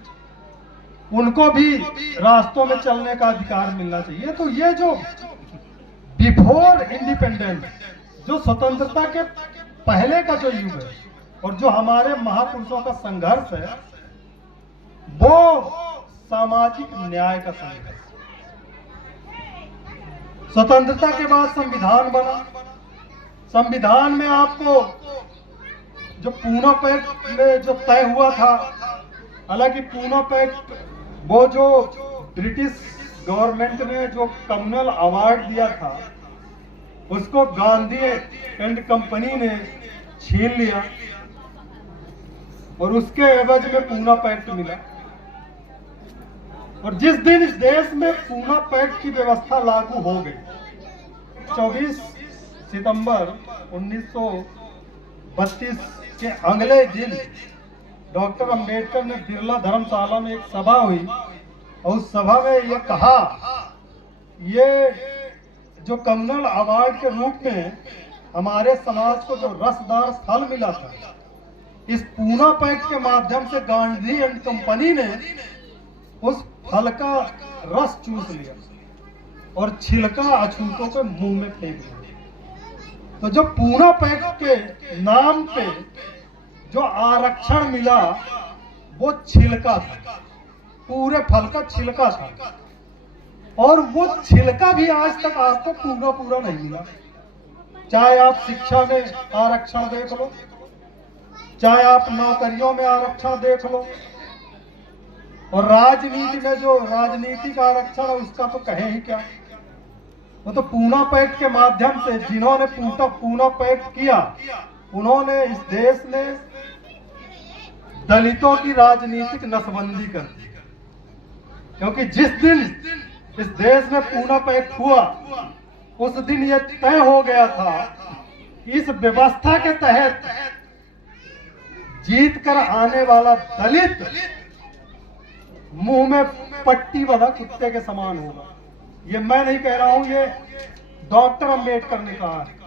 उनको भी रास्तों में चलने का अधिकार मिलना चाहिए। तो ये जो बिफोर इंडिपेंडेंस, जो स्वतंत्रता के पहले का जो युग है और जो हमारे महापुरुषों का संघर्ष है, वो सामाजिक न्याय का संघर्ष। स्वतंत्रता के बाद संविधान बना, संविधान में आपको जो पूना पैक्ट में जो तय हुआ था, हालांकि पूना पैक्ट वो जो ब्रिटिश गवर्नमेंट ने जो कम्युनल अवार्ड दिया था उसको गांधी एंड कंपनी ने छीन लिया और उसके एवज में पूना पैक्ट मिला। और जिस दिन इस देश में पूना पैक्ट की व्यवस्था लागू हो गई, 24 सितंबर 1932 के अगले दिन डॉक्टर अंबेडकर ने बिरला धर्मशाला में एक सभा हुई और उस सभा में ये कहा, ये जो कम्युनल अवार्ड के रूप में हमारे समाज को जो रसदार फल मिला था, इस पूना पैक्ट के माध्यम से गांधी एंड कंपनी ने उस फल का रस चूस लिया और छिलका अछूतों के मुंह में फेंक दिया। तो जो पूना पैक्ट के नाम पे जो आरक्षण मिला वो छिलका था, पूरे फल का छिलका था, और वो छिलका भी आज तक आपको पूरा पूरा नहीं मिला। चाहे आप शिक्षा में आरक्षण देख लो, चाहे आप नौकरियों में आरक्षण देख लो, और राजनीति में जो राजनीतिक आरक्षण है उसका तो कहे ही क्या। वो तो पूना पैक्ट के माध्यम से जिन्होंने पूना पैक्ट किया उन्होंने इस देश में दलितों की राजनीतिक नसबंदी कर दी। क्योंकि जिस दिन इस देश में पूना पैक्ट हुआ उस दिन यह तय हो गया था कि इस व्यवस्था के तहत जीत कर आने वाला दलित मुंह में पट्टी बंधा कुत्ते के समान होगा। ये मैं नहीं कह रहा हूं, ये डॉक्टर अंबेडकर ने कहा है।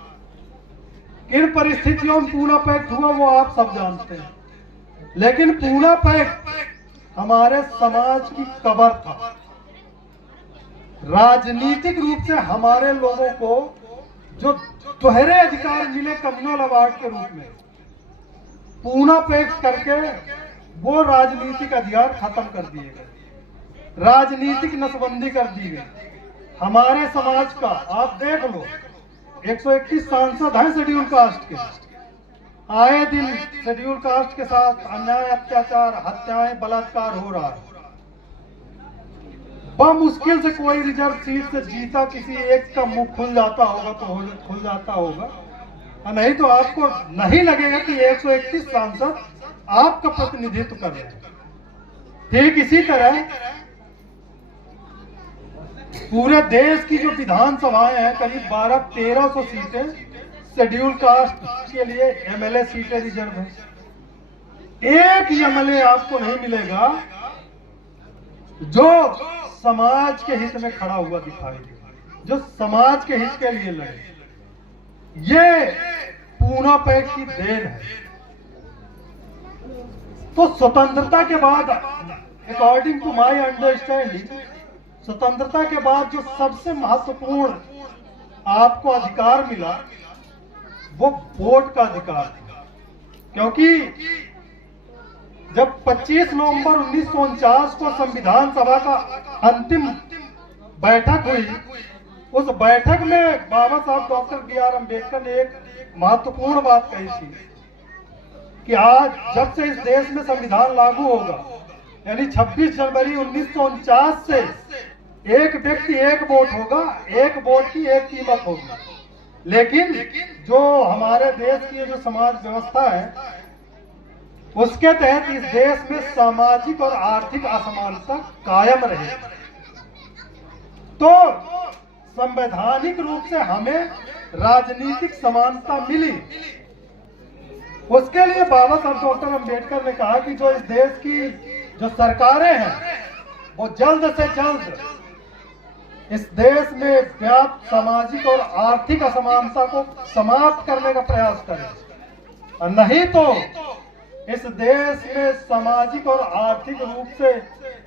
किन परिस्थितियों में पूना पैक्ट हुआ वो आप सब जानते हैं, लेकिन पूना पैक्ट हमारे समाज की कबर था। राजनीतिक रूप से हमारे लोगों को जो दोहरे अधिकार मिले कम्युनल अवार्ड के रूप में, पूना पैक्ट करके वो राजनीतिक अधिकार खत्म कर दिए गए, राजनीतिक नसबंदी कर दी गई। हमारे समाज का आप देख लो, 121 सांसद हैं शेड्यूल कास्ट के, आए दिन शेड्यूल कास्ट के साथ अन्याय, अत्याचार, हत्याएं, बलात्कार हो रहा है। मुश्किल से कोई रिजर्व सीट से जीता किसी एक का मुंह खुल जाता होगा तो खुल जाता होगा, नहीं तो आपको नहीं लगेगा कि 121 सांसद आपका प्रतिनिधित्व कर रहे हैं। ठीक इसी तरह पूरे देश की जो विधानसभाएं हैं, करीब 1200-1300 सीटें शेड्यूल कास्ट के लिए एमएलए सीटें रिजर्व है। एक एमएलए आपको नहीं मिलेगा जो समाज के हित में खड़ा हुआ दिखाई दे, जो समाज के हित के लिए लड़े। ये पूना पैक्ट की देन है। तो स्वतंत्रता के बाद, अकॉर्डिंग टू माय अंडरस्टैंडिंग, स्वतंत्रता के बाद जो सबसे महत्वपूर्ण आपको अधिकार मिला वो वोट का अधिकार था। क्योंकि जब 25 नवंबर 1949 को संविधान सभा का अंतिम बैठक हुई, उस बैठक में बाबा साहब डॉक्टर BR अम्बेडकर ने एक महत्वपूर्ण बात कही थी कि आज जब से इस देश में संविधान लागू होगा, यानी 26 जनवरी 1949 से एक व्यक्ति एक वोट होगा, एक वोट की एक कीमत होगी। लेकिन जो हमारे देश की जो समाज व्यवस्था है उसके तहत इस देश में सामाजिक और आर्थिक असमानता कायम रहे। तो संवैधानिक रूप से हमें राजनीतिक समानता मिली। उसके लिए बाबा साहब डॉक्टर अंबेडकर ने कहा कि जो इस देश की जो सरकारें हैं वो जल्द से जल्द इस देश में व्याप्त सामाजिक और आर्थिक असमानता को समाप्त करने का प्रयास करें, और नहीं तो इस देश में सामाजिक और आर्थिक रूप से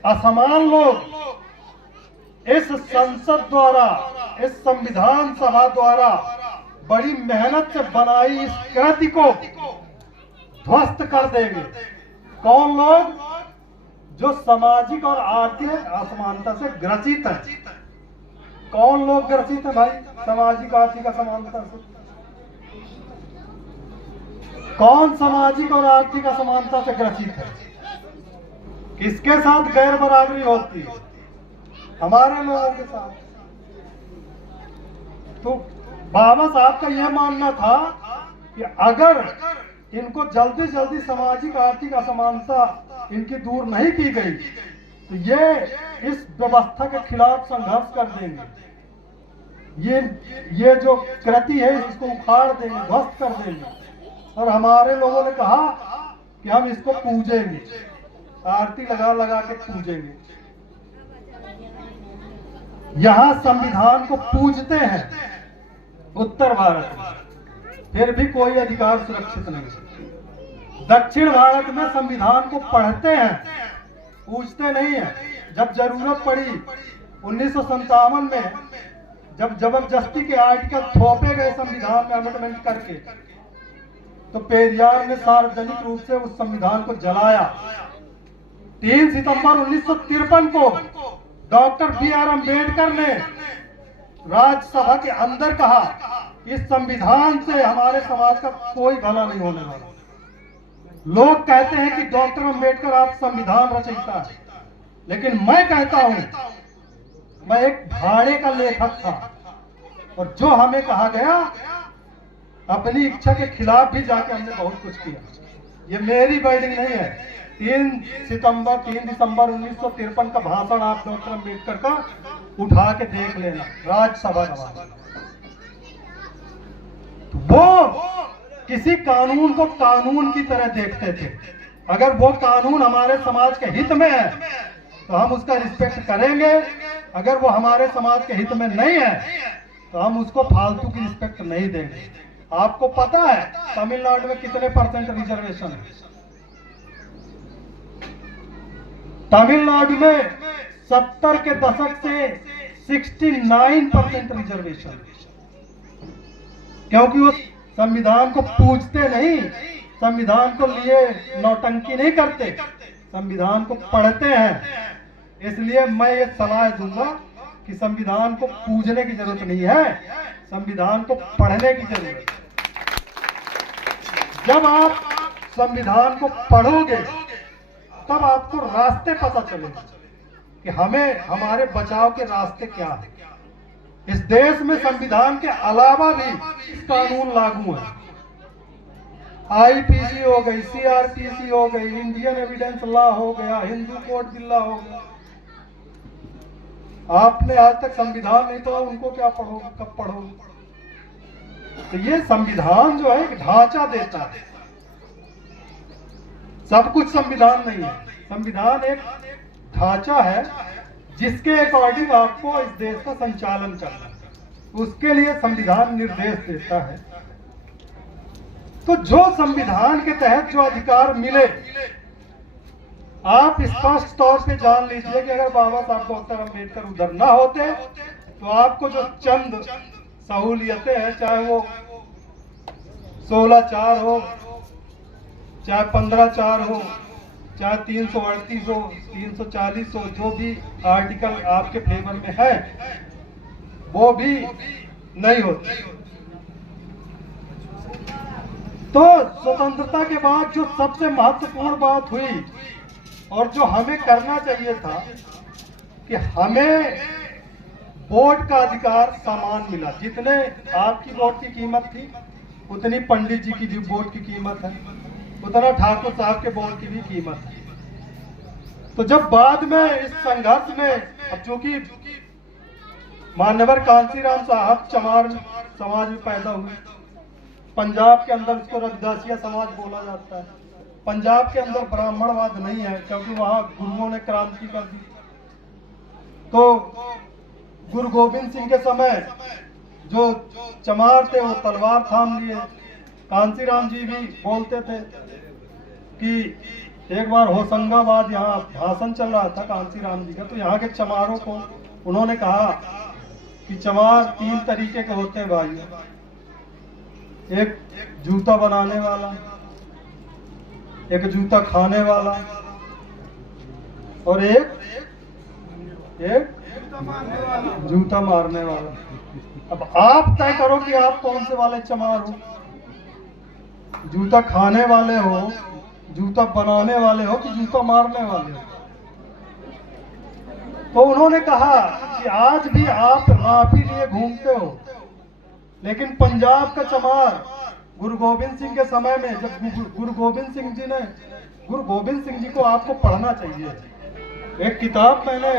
असमान लोग इस संसद द्वारा, इस संविधान सभा द्वारा बड़ी मेहनत से बनाई इस कृति को ध्वस्त कर देंगे। कौन लोग? जो सामाजिक और आर्थिक असमानता से ग्रसित है। कौन लोग ग्रसित है भाई सामाजिक आर्थिक असमानता से? कौन सामाजिक और आर्थिक असमानता से ग्रसित है? किसके साथ गैर बराबरी होती है? हमारे लोगों के साथ। तो बाबा साहब का यह मानना था कि अगर इनको जल्दी जल्दी सामाजिक आर्थिक असमानता इनकी दूर नहीं की गई तो ये इस व्यवस्था के खिलाफ संघर्ष कर देंगे। ये जो कृति है इसको उखाड़ देंगे, ध्वस्त कर देंगे। और हमारे लोगों ने कहा कि हम इसको पूजेंगे, आरती लगा लगा के पूजेंगे। यहां संविधान को पूजते हैं उत्तर भारत में, फिर भी कोई अधिकार सुरक्षित नहीं। दक्षिण भारत में संविधान को पढ़ते हैं, पूजते नहीं है। जब जरूरत पड़ी 1957 में, जब जबरदस्ती के आर्टिकल थोपे गए संविधान में अमेंडमेंट करके, तो पेरियार ने सार्वजनिक रूप से उस संविधान को जलाया। 3 सितंबर 1953 को डॉक्टर बी.आर. अम्बेडकर ने राज्यसभा के अंदर कहा, इस संविधान से हमारे समाज का कोई भला नहीं होने वाला। लोग कहते हैं कि डॉक्टर अम्बेडकर आप संविधान रचयिता है, लेकिन मैं कहता हूं मैं एक भाड़े का लेखक था, और जो हमें कहा गया अपनी इच्छा के खिलाफ भी जाके हमने बहुत कुछ किया। ये मेरी वर्डिंग नहीं है। 3 दिसंबर 1953 का भाषण आप डॉक्टर अम्बेडकर का उठा के देख लेना, राज्यसभा का। वो किसी कानून को कानून की तरह देखते थे। अगर वो कानून हमारे समाज के हित में है तो हम उसका रिस्पेक्ट करेंगे, अगर वो हमारे समाज के हित में नहीं है तो हम उसको फालतू की रिस्पेक्ट नहीं देंगे। आपको पता है तमिलनाडु में कितने % रिजर्वेशन है? तमिलनाडु में 70 के दशक से 69% रिजर्वेशन, क्योंकि वो संविधान को पूजते नहीं, संविधान को लिए नौटंकी नहीं करते, संविधान को पढ़ते हैं। इसलिए मैं ये सलाह दूंगा कि संविधान को पूजने की जरूरत नहीं है, संविधान को पढ़ने की जरूरत है। जब आप संविधान को पढ़ोगे तब आपको रास्ते पता चलेंगे कि हमें हमारे बचाव के रास्ते क्या है। इस देश में संविधान के अलावा भी कानून लागू है। आईपीसी हो गई, सीआरपीसी हो गई, इंडियन एविडेंस लॉ हो गया, हिंदू कोड बिल्ला हो गया। आपने आज तक संविधान नहीं पढ़ा, उनको क्या पढ़ोगे, कब पढ़ोगे? तो ये संविधान जो है एक ढांचा देता है, सब कुछ संविधान नहीं है। संविधान एक ढांचा है जिसके अकॉर्डिंग आपको इस देश का संचालन करना है, उसके लिए संविधान निर्देश देता है। तो जो संविधान के तहत जो अधिकार मिले, आप स्पष्ट तौर पे जान लीजिए कि अगर बाबा साहब डॉक्टर अम्बेडकर उधर ना होते तो आपको जो चंद सहूलियतें हैं, चाहे वो 16(4) हो, चाहे 15(4) हो, चाहे 338 हो, 340 हो, जो भी आर्टिकल आपके फेवर में है वो भी नहीं होते। तो स्वतंत्रता के बाद जो सबसे महत्वपूर्ण बात हुई और जो हमें करना चाहिए था कि हमें वोट का अधिकार समान मिला। जितने आपकी वोट की कीमत थी उतनी पंडित जी की वोट की कीमत है, उतना ठाकुर साहब के वोट की भी कीमत है। तो जब बाद में इस संघर्ष में, अब चूंकि मान्यवर कांसीराम साहब चमार समाज में पैदा हुए, पंजाब के अंदर उसको रविदासिया समाज बोला जाता है। पंजाब के अंदर ब्राह्मणवाद नहीं है क्योंकि वहां गुरुओं ने क्रांति कर दी। तो गुरु गोविंद सिंह के समय जो चमार थे वो तलवार थाम लिए। कांसीराम जी भी बोलते थे कि एक बार होशंगाबाद यहाँ भाषण चल रहा था कांसीराम जी का, तो यहाँ के चमारों को उन्होंने कहा कि चमार 3 तरीके के होते हैं भाई, एक जूता बनाने वाला, एक जूता खाने वाला और एक जूता मारने वाला। अब आप तय करो कि आप कौन से वाले चमार हो। जूता खाने वाले हो, जूता बनाने वाले हो कि जूता मारने वाले हो। तो उन्होंने कहा कि आज भी आप राफी लिए घूमते हो, लेकिन पंजाब का चमार गुरु गोविंद सिंह के समय में, जब गुरु गोविंद सिंह जी को आपको पढ़ना चाहिए। एक किताब मैंने,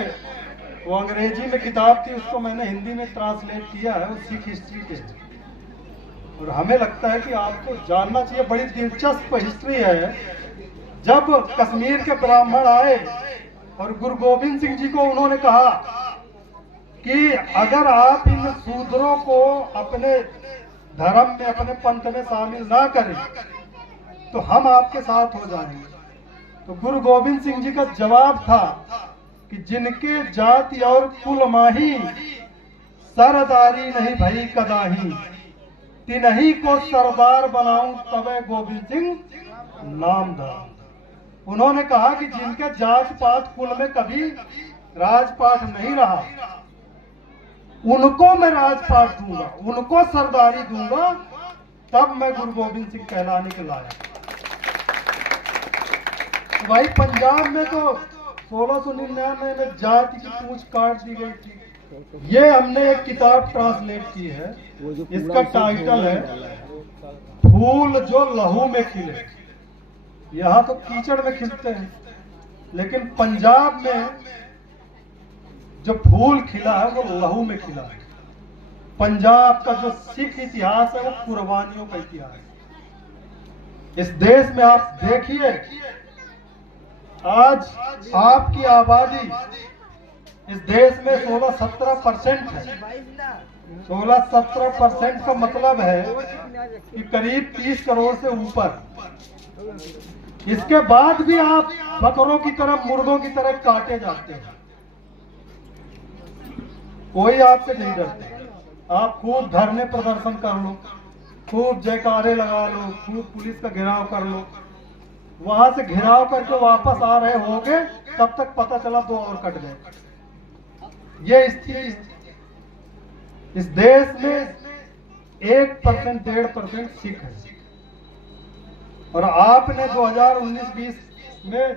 वो अंग्रेजी में किताब थी, उसको मैंने हिंदी में ट्रांसलेट किया है, वो सिख हिस्ट्री के, और हमें लगता है कि आपको जानना चाहिए। बड़ी दिलचस्प हिस्ट्री है। जब कश्मीर के ब्राह्मण आए और गुरु गोविंद सिंह जी को उन्होंने कहा कि अगर आप इन शूद्रों को अपने धर्म में, अपने पंथ में शामिल ना करें तो हम आपके साथ हो जाएंगे। तो गुरु गोविंद सिंह जी का जवाब था कि जिनके जाति और कुल माही, सरदारी नहीं भई कदाही, तिन्ही को सरदार बनाऊं तबे गोविंद सिंह नामदार। उन्होंने कहा कि जिनके जात पात कुल में कभी राजपाट नहीं रहा, उनको मैं राजपाट दूंगा, उनको सरदारी दूंगा, तब मैं गुरु गोविंद सिंह कहलाने के लायक। तो भाई पंजाब में तो 1699 में जाति की पूंछ काट दी गई थी। ये हमने एक किताब ट्रांसलेट की है, इसका टाइटल है फूल जो लहू में खिले। यहाँ तो कीचड़ में खिलते हैं, लेकिन पंजाब में जो फूल खिला है वो लहू में खिला है। पंजाब का जो सिख इतिहास है वो कुर्बानियों का इतिहास है। इस देश में आप देखिए, आज आपकी आबादी इस देश में 16-17% है। 16-17% का मतलब है कि करीब 30 करोड़ से ऊपर। इसके बाद भी आप बकरों की तरह, मुर्गों की तरह काटे जाते हैं। कोई आपसे नहीं डरता। आप खूब धरने प्रदर्शन कर लो, खूब जयकारे लगा लो, खूब पुलिस का घेराव कर लो, वहां से घेराव करके वापस आ रहे होगे, तब तक पता चला 2 और कट गए। ये स्थिति इस देश में 1%, 1.5% सिख है। और आपने 2019-20 में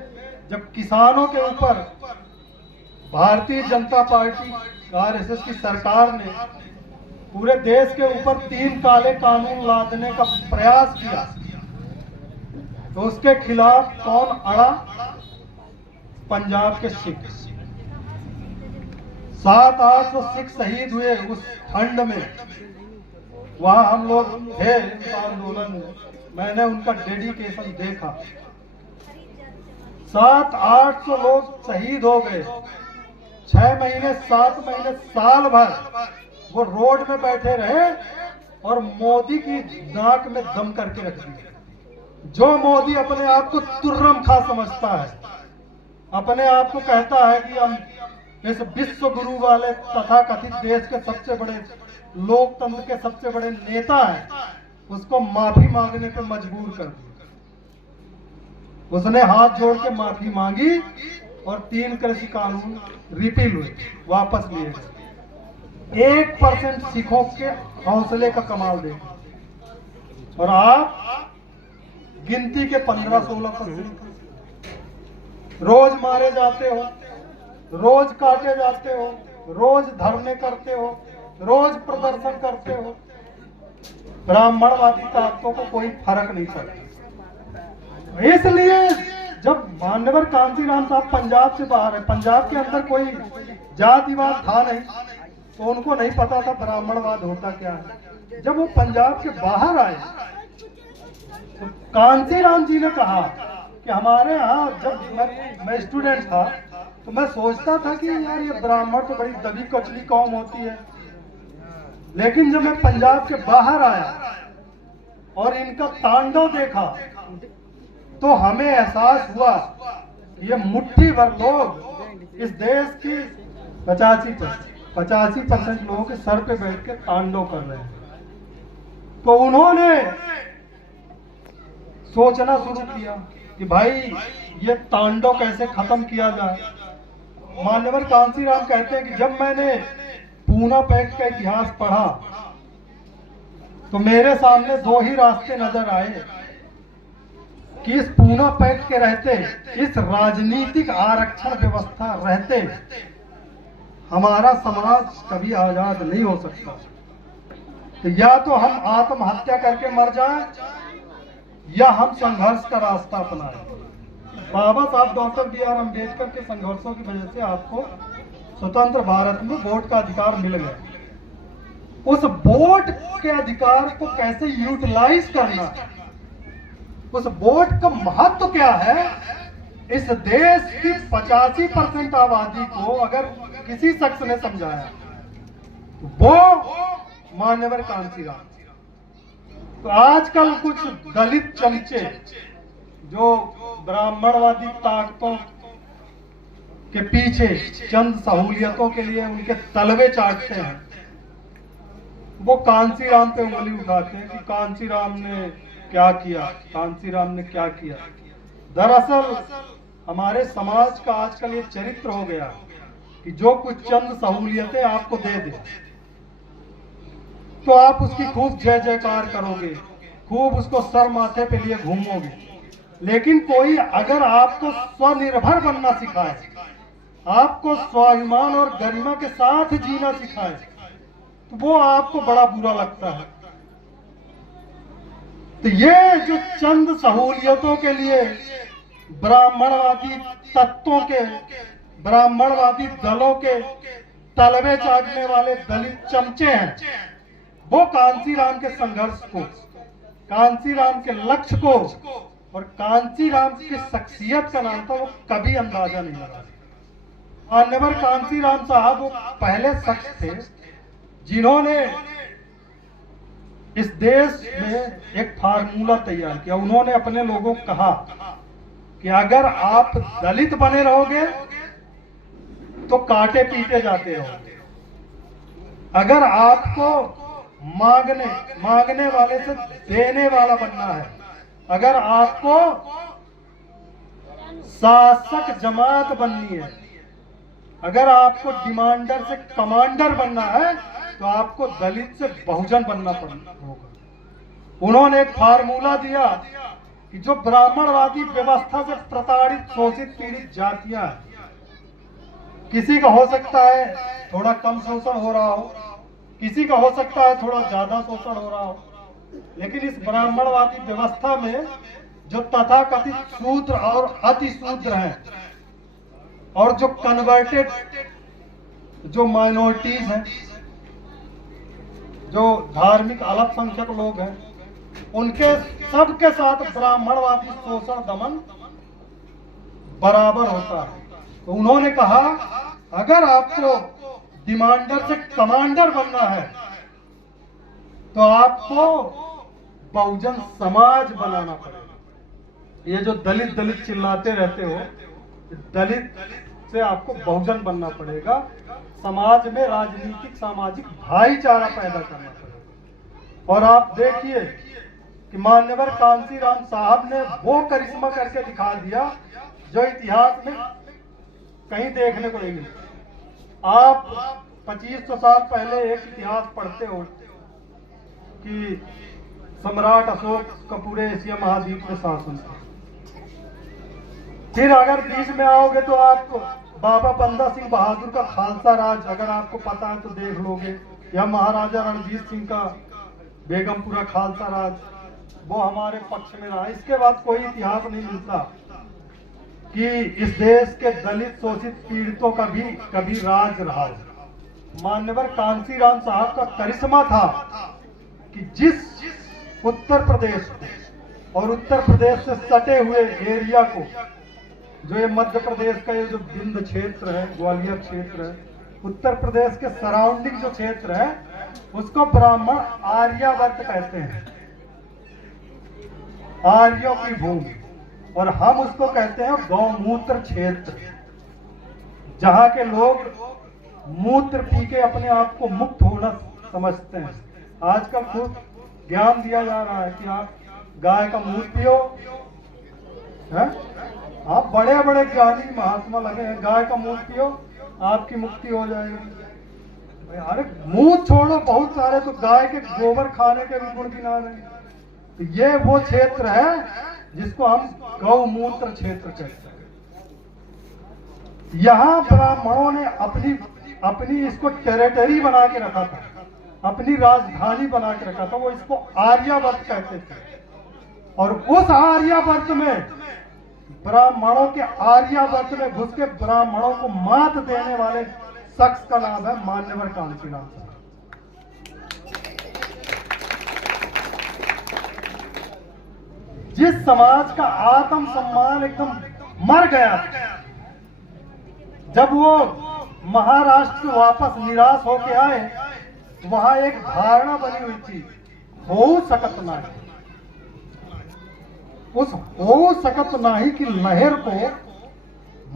जब किसानों के ऊपर भारतीय जनता पार्टी RSS की सरकार ने पूरे देश के ऊपर 3 काले कानून लादने का प्रयास किया, तो उसके खिलाफ कौन अड़ा? पंजाब के सिख। 700-800 सिख शहीद हुए उस ठंड में। वहां हम लोग थे इस आंदोलन में, मैंने उनका डेडिकेशन देखा। 700-800 लोग शहीद हो गए। 6 महीने, 7 महीने, साल भर वो रोड में बैठे रहे और मोदी की नाक में दम करके रख दिया। जो मोदी अपने आप को तुर्रम खा समझता है, अपने आप को कहता है कि हम इस विश्व गुरु वाले तथाकथित देश के सबसे बड़े, लोकतंत्र के सबसे बड़े नेता हैं, उसको माफी मांगने पे मजबूर कर दिया। उसने हाथ जोड़ के माफी मांगी और 3 कृषि कानून रिपील हुए, वापस लिए गए। 1% सिखों के हौसले का कमाल देखो। और आप गिनती के 15-16% रोज मारे जाते हो, रोज काटे जाते हो, रोज धरने करते हो, रोज प्रदर्शन करते हो। ब्राह्मणवादी ताकतों को कोई फर्क नहीं पड़ता। इसलिए जब मान्यवर कांसीराम साहब पंजाब से बाहर है, पंजाब के अंदर कोई जातिवाद था नहीं, तो उनको नहीं पता था ब्राह्मणवाद होता क्या है। जब वो पंजाब के बाहर आए तो कांसीराम जी ने कहा कि हमारे यहाँ, जब मैं स्टूडेंट था तो मैं सोचता था कि यार ये ब्राह्मण तो बड़ी दबी कचली कौम होती है, लेकिन जब मैं पंजाब के बाहर आया और इनका तांडव देखा तो हमें एहसास हुआ ये मुट्ठी भर लोग इस देश की 85% लोगों के सर पे बैठ के तांडव कर रहे हैं। तो उन्होंने सोचना शुरू किया कि भाई ये तांडव कैसे खत्म किया जाए। मान्यवर कांसीराम कहते हैं कि जब मैंने पूना पैक्ट का इतिहास पढ़ा तो मेरे सामने 2 ही रास्ते नजर आए। कि इस पूना पैक्ट के रहते, इस राजनीतिक आरक्षण व्यवस्था रहते हमारा समाज कभी आजाद नहीं हो सकता। तो या तो हम आत्महत्या करके मर जाएं या हम संघर्ष का रास्ता अपनाएं। बाबा साहब डॉक्टर बी.आर. अम्बेडकर के संघर्षों की वजह से आपको स्वतंत्र भारत में वोट का अधिकार मिल गया। उस वोट के अधिकार को कैसे यूटिलाइज करना, उस वोट का महत्व क्या है, इस देश की 85% आबादी को अगर किसी शख्स ने समझाया वो मान्यवर कांसीराम। तो आजकल कुछ दलित चमचे जो ब्राह्मणवादी ताकतों के पीछे चंद सहूलियतों के लिए उनके तलवे चाटते हैं, वो कांसीराम पे उंगली उठाते हैं कि कांसीराम ने क्या किया, कांसीराम ने क्या किया। दरअसल हमारे समाज का आजकल ये चरित्र हो गया कि जो कुछ चंद सहूलियतें आपको दे दे तो आप उसकी खूब जय जयकार करोगे, खूब उसको सर माथे पे लिए घूमोगे। लेकिन कोई अगर आपको स्वनिर्भर बनना सिखाए, आपको स्वाभिमान और गरिमा के साथ जीना सिखाए, तो वो आपको बड़ा बुरा लगता है। तो ये जो चंद सहूलियतों के लिए ब्राह्मणवादी तत्वों के, ब्राह्मणवादी दलों के तलवे चाटने वाले दलित चमचे हैं, वो कांसीराम के संघर्ष को, कांसीराम के लक्ष्य को और कांसीराम की शख्सियत का नाम था, वो कभी अंदाजा नहीं लगा। मान्यवर कांसीराम साहब वो पहले शख्स थे जिन्होंने इस देश में एक फार्मूला तैयार किया। उन्होंने अपने लोगों को कहा कि अगर आप दलित बने रहोगे तो कांटे पीटे जाते रहोगे, अगर आपको मांगने वाले से देने वाला बनना है, अगर आपको शासक जमात बननी है, अगर आपको डिमांडर से कमांडर बनना है, तो आपको दलित से बहुजन बनना होगा। उन्होंने एक फार्मूला दिया कि जो ब्राह्मणवादी व्यवस्था से प्रताड़ित, शोषित, पीड़ित जातियां हैं, किसी का हो सकता है थोड़ा कम शोषण हो रहा हो, किसी का हो सकता है थोड़ा ज्यादा शोषण हो रहा हो, लेकिन इस ब्राह्मणवादी व्यवस्था में जो तथाकथित शूद्र और अति शूद्र हैं और जो कन्वर्टेड, जो माइनॉरिटीज हैं, जो धार्मिक अल्पसंख्यक लोग हैं, उनके सबके साथ ब्राह्मणवादी शोषण दमन बराबर होता है। तो उन्होंने कहा अगर आपको डिमांडर से कमांडर बनना है तो आपको बहुजन समाज बनाना पड़ेगा। ये जो दलित दलित चिल्लाते रहते हो, दलित से आपको बहुजन बनना पड़ेगा, समाज में राजनीतिक सामाजिक भाईचारा पैदा करना पड़ेगा। और आप देखिए कि मान्यवर कांसीराम साहब ने वो करिश्मा करके दिखा दिया जो इतिहास में कहीं देखने को नहीं मिला। आप 2500 साल पहले एक इतिहास पढ़ते हो कि सम्राट अशोक का पूरे एशिया महाद्वीप में शासन था। फिर अगर बीच में आओगे तो आप बाबा बंदा सिंह बहादुर का खालसा राज अगर आपको पता है तो देख लोगे, या महाराजा रणजीत सिंह का बेगमपुरा खालसा राज, वो हमारे पक्ष में रहा। इसके बाद कोई इतिहास नहीं मिलता कि इस देश के दलित शोषित पीड़ितों का भी कभी राज रहा। मान्यवर कांसीराम साहब का करिश्मा था कि जिस उत्तर प्रदेश को और उत्तर प्रदेश से सटे हुए एरिया को, जो ये मध्य प्रदेश का ये जो विंध्य क्षेत्र है, ग्वालियर क्षेत्र है, उत्तर प्रदेश के सराउंडिंग जो क्षेत्र है, उसको ब्राह्मण आर्यावर्त कहते हैं, आर्यों की भूमि। और हम उसको कहते हैं गौमूत्र क्षेत्र, जहां के लोग मूत्र पी के अपने आप को मुक्त होना समझते हैं। आजकल खूब ज्ञान दिया जा रहा है कि आप गाय का मूत्र पियो, है? आप बड़े बड़े ज्ञानी महात्मा लगे हैं, गाय का मूत्र पियो आपकी मुक्ति हो जाएगी। अरे मूत्र छोड़ो, बहुत सारे तो गाय के गोबर खाने के भी गुण गिना रहे हैं। तो ये वो क्षेत्र है जिसको हम गौमूत्र क्षेत्र कहते हैं। यहाँ ब्राह्मणों ने अपनी इसको टेरिटरी बना के रखा था, अपनी राजधानी बना के रखा था। वो इसको आर्यावर्त कहते थे। और उस आर्यावर्त में ब्राह्मणों के आर्यावर्त में घुस के ब्राह्मणों को मात देने वाले शख्स का नाम है मान्यवर कांशीराम साहब। जिस समाज का आत्म सम्मान एकदम मर गया, जब वो महाराष्ट्र वापस निराश होके आए, वहां एक धारणा बनी हुई थी, हो सकत नाही। उस हो सकत नाही की लहर को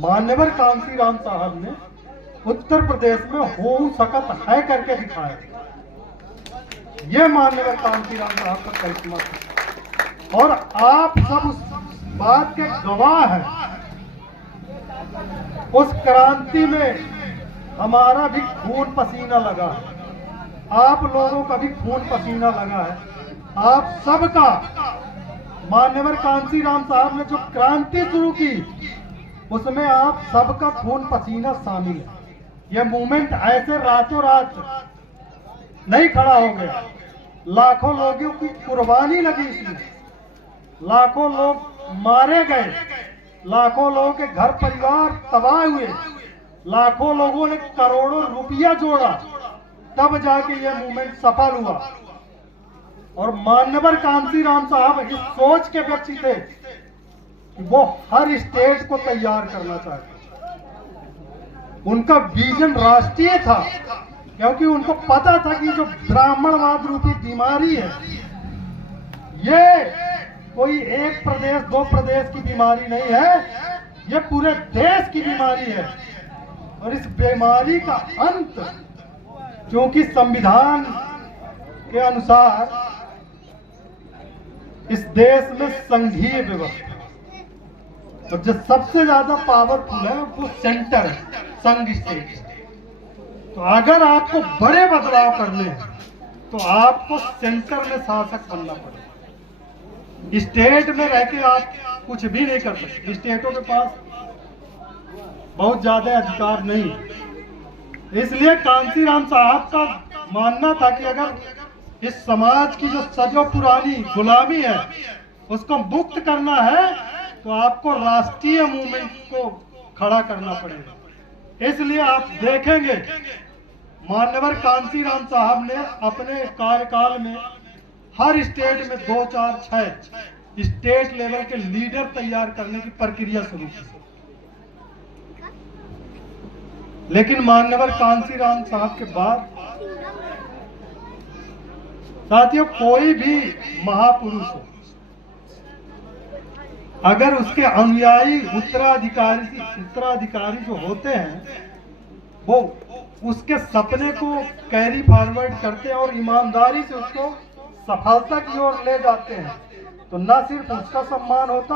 मान्यवर कांशीराम साहब ने उत्तर प्रदेश में हो सकत है करके दिखाया। ये मान्यवर कांशीराम साहब का करिश्मा था और आप सब उस बात के गवाह हैं। उस क्रांति में हमारा भी खून पसीना लगा है, आप लोगों का भी खून पसीना लगा है। आप सबका, मान्यवर कांशीराम साहब ने जो क्रांति शुरू की उसमें आप सबका खून पसीना शामिल है। यह मूवमेंट ऐसे रातों रात नहीं खड़ा हो गया, लाखों लोगों की कुर्बानी लगी इसमें, लाखों लोग मारे गए, लाखों लोगों के घर परिवार तबाह हुए, लाखों लोगों ने करोड़ों रुपया जोड़ा, तब जाके यह मूवमेंट सफल हुआ। और मान्यवर कांशीराम साहब इस सोच के व्यक्ति थे कि वो हर स्टेट को तैयार करना चाहते। उनका विजन राष्ट्रीय था, क्योंकि उनको पता था कि जो ब्राह्मणवाद रूपी बीमारी है, ये कोई एक प्रदेश दो प्रदेश की बीमारी नहीं है, ये पूरे देश की बीमारी है। और इस बीमारी का अंत, क्योंकि संविधान के अनुसार इस देश में संघीय व्यवस्था, और जो सबसे ज्यादा पावरफुल है वो सेंटर है, संघ स्टेट। तो अगर आपको बड़े बदलाव करने हैं तो आपको सेंटर में शासक बनना पड़ेगा। स्टेट में रह के आप कुछ भी नहीं कर सकते, स्टेटों के पास बहुत ज्यादा अधिकार नहीं है। इसलिए कांशीराम साहब का मानना था कि अगर इस समाज की जो सदियों पुरानी गुलामी है उसको मुक्त करना है तो आपको राष्ट्रीय मूवमेंट को खड़ा करना पड़ेगा। इसलिए आप देखेंगे मान्यवर कांशीराम साहब ने अपने कार्यकाल में हर स्टेट में 2, 4, 6 स्टेट लेवल के लीडर तैयार करने की प्रक्रिया शुरू की। लेकिन मान्यवर कांशीराम साहब के बाद साथियों, कोई भी महापुरुष हो, अगर उसके अनुयायी उत्तराधिकारी जो होते हैं वो उसके सपने को कैरी फॉरवर्ड करते हैं और ईमानदारी से उसको सफलता की ओर ले जाते हैं, तो न सिर्फ उसका सम्मान होता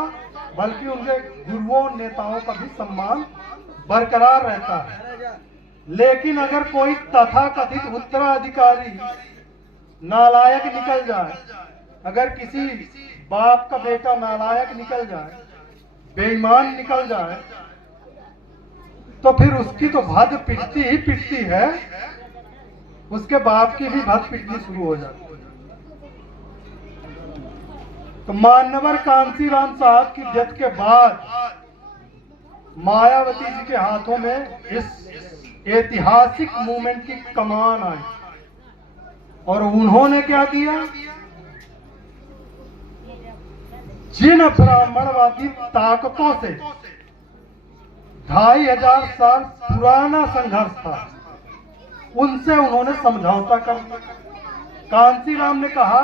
बल्कि उनके गुरुओं नेताओं का भी सम्मान बरकरार रहता है। लेकिन अगर कोई तथाकथित उत्तराधिकारी नालायक निकल जाए, अगर किसी बाप का बेटा नालायक निकल जाए, बेईमान निकल जाए, तो फिर उसकी तो भद पिटती ही पिटती है, उसके बाप की भी भद पिटनी शुरू हो जाती है। तो मान्यवर कांशीराम साहब की डेथ के बाद मायावती जी के हाथों में इस ऐतिहासिक मूवमेंट की कमान आई और उन्होंने क्या किया, जिन ब्राह्मणवादी ताकतों से 2500 साल पुराना संघर्ष था उनसे उन्होंने समझौता कर लिया। कांशीराम ने कहा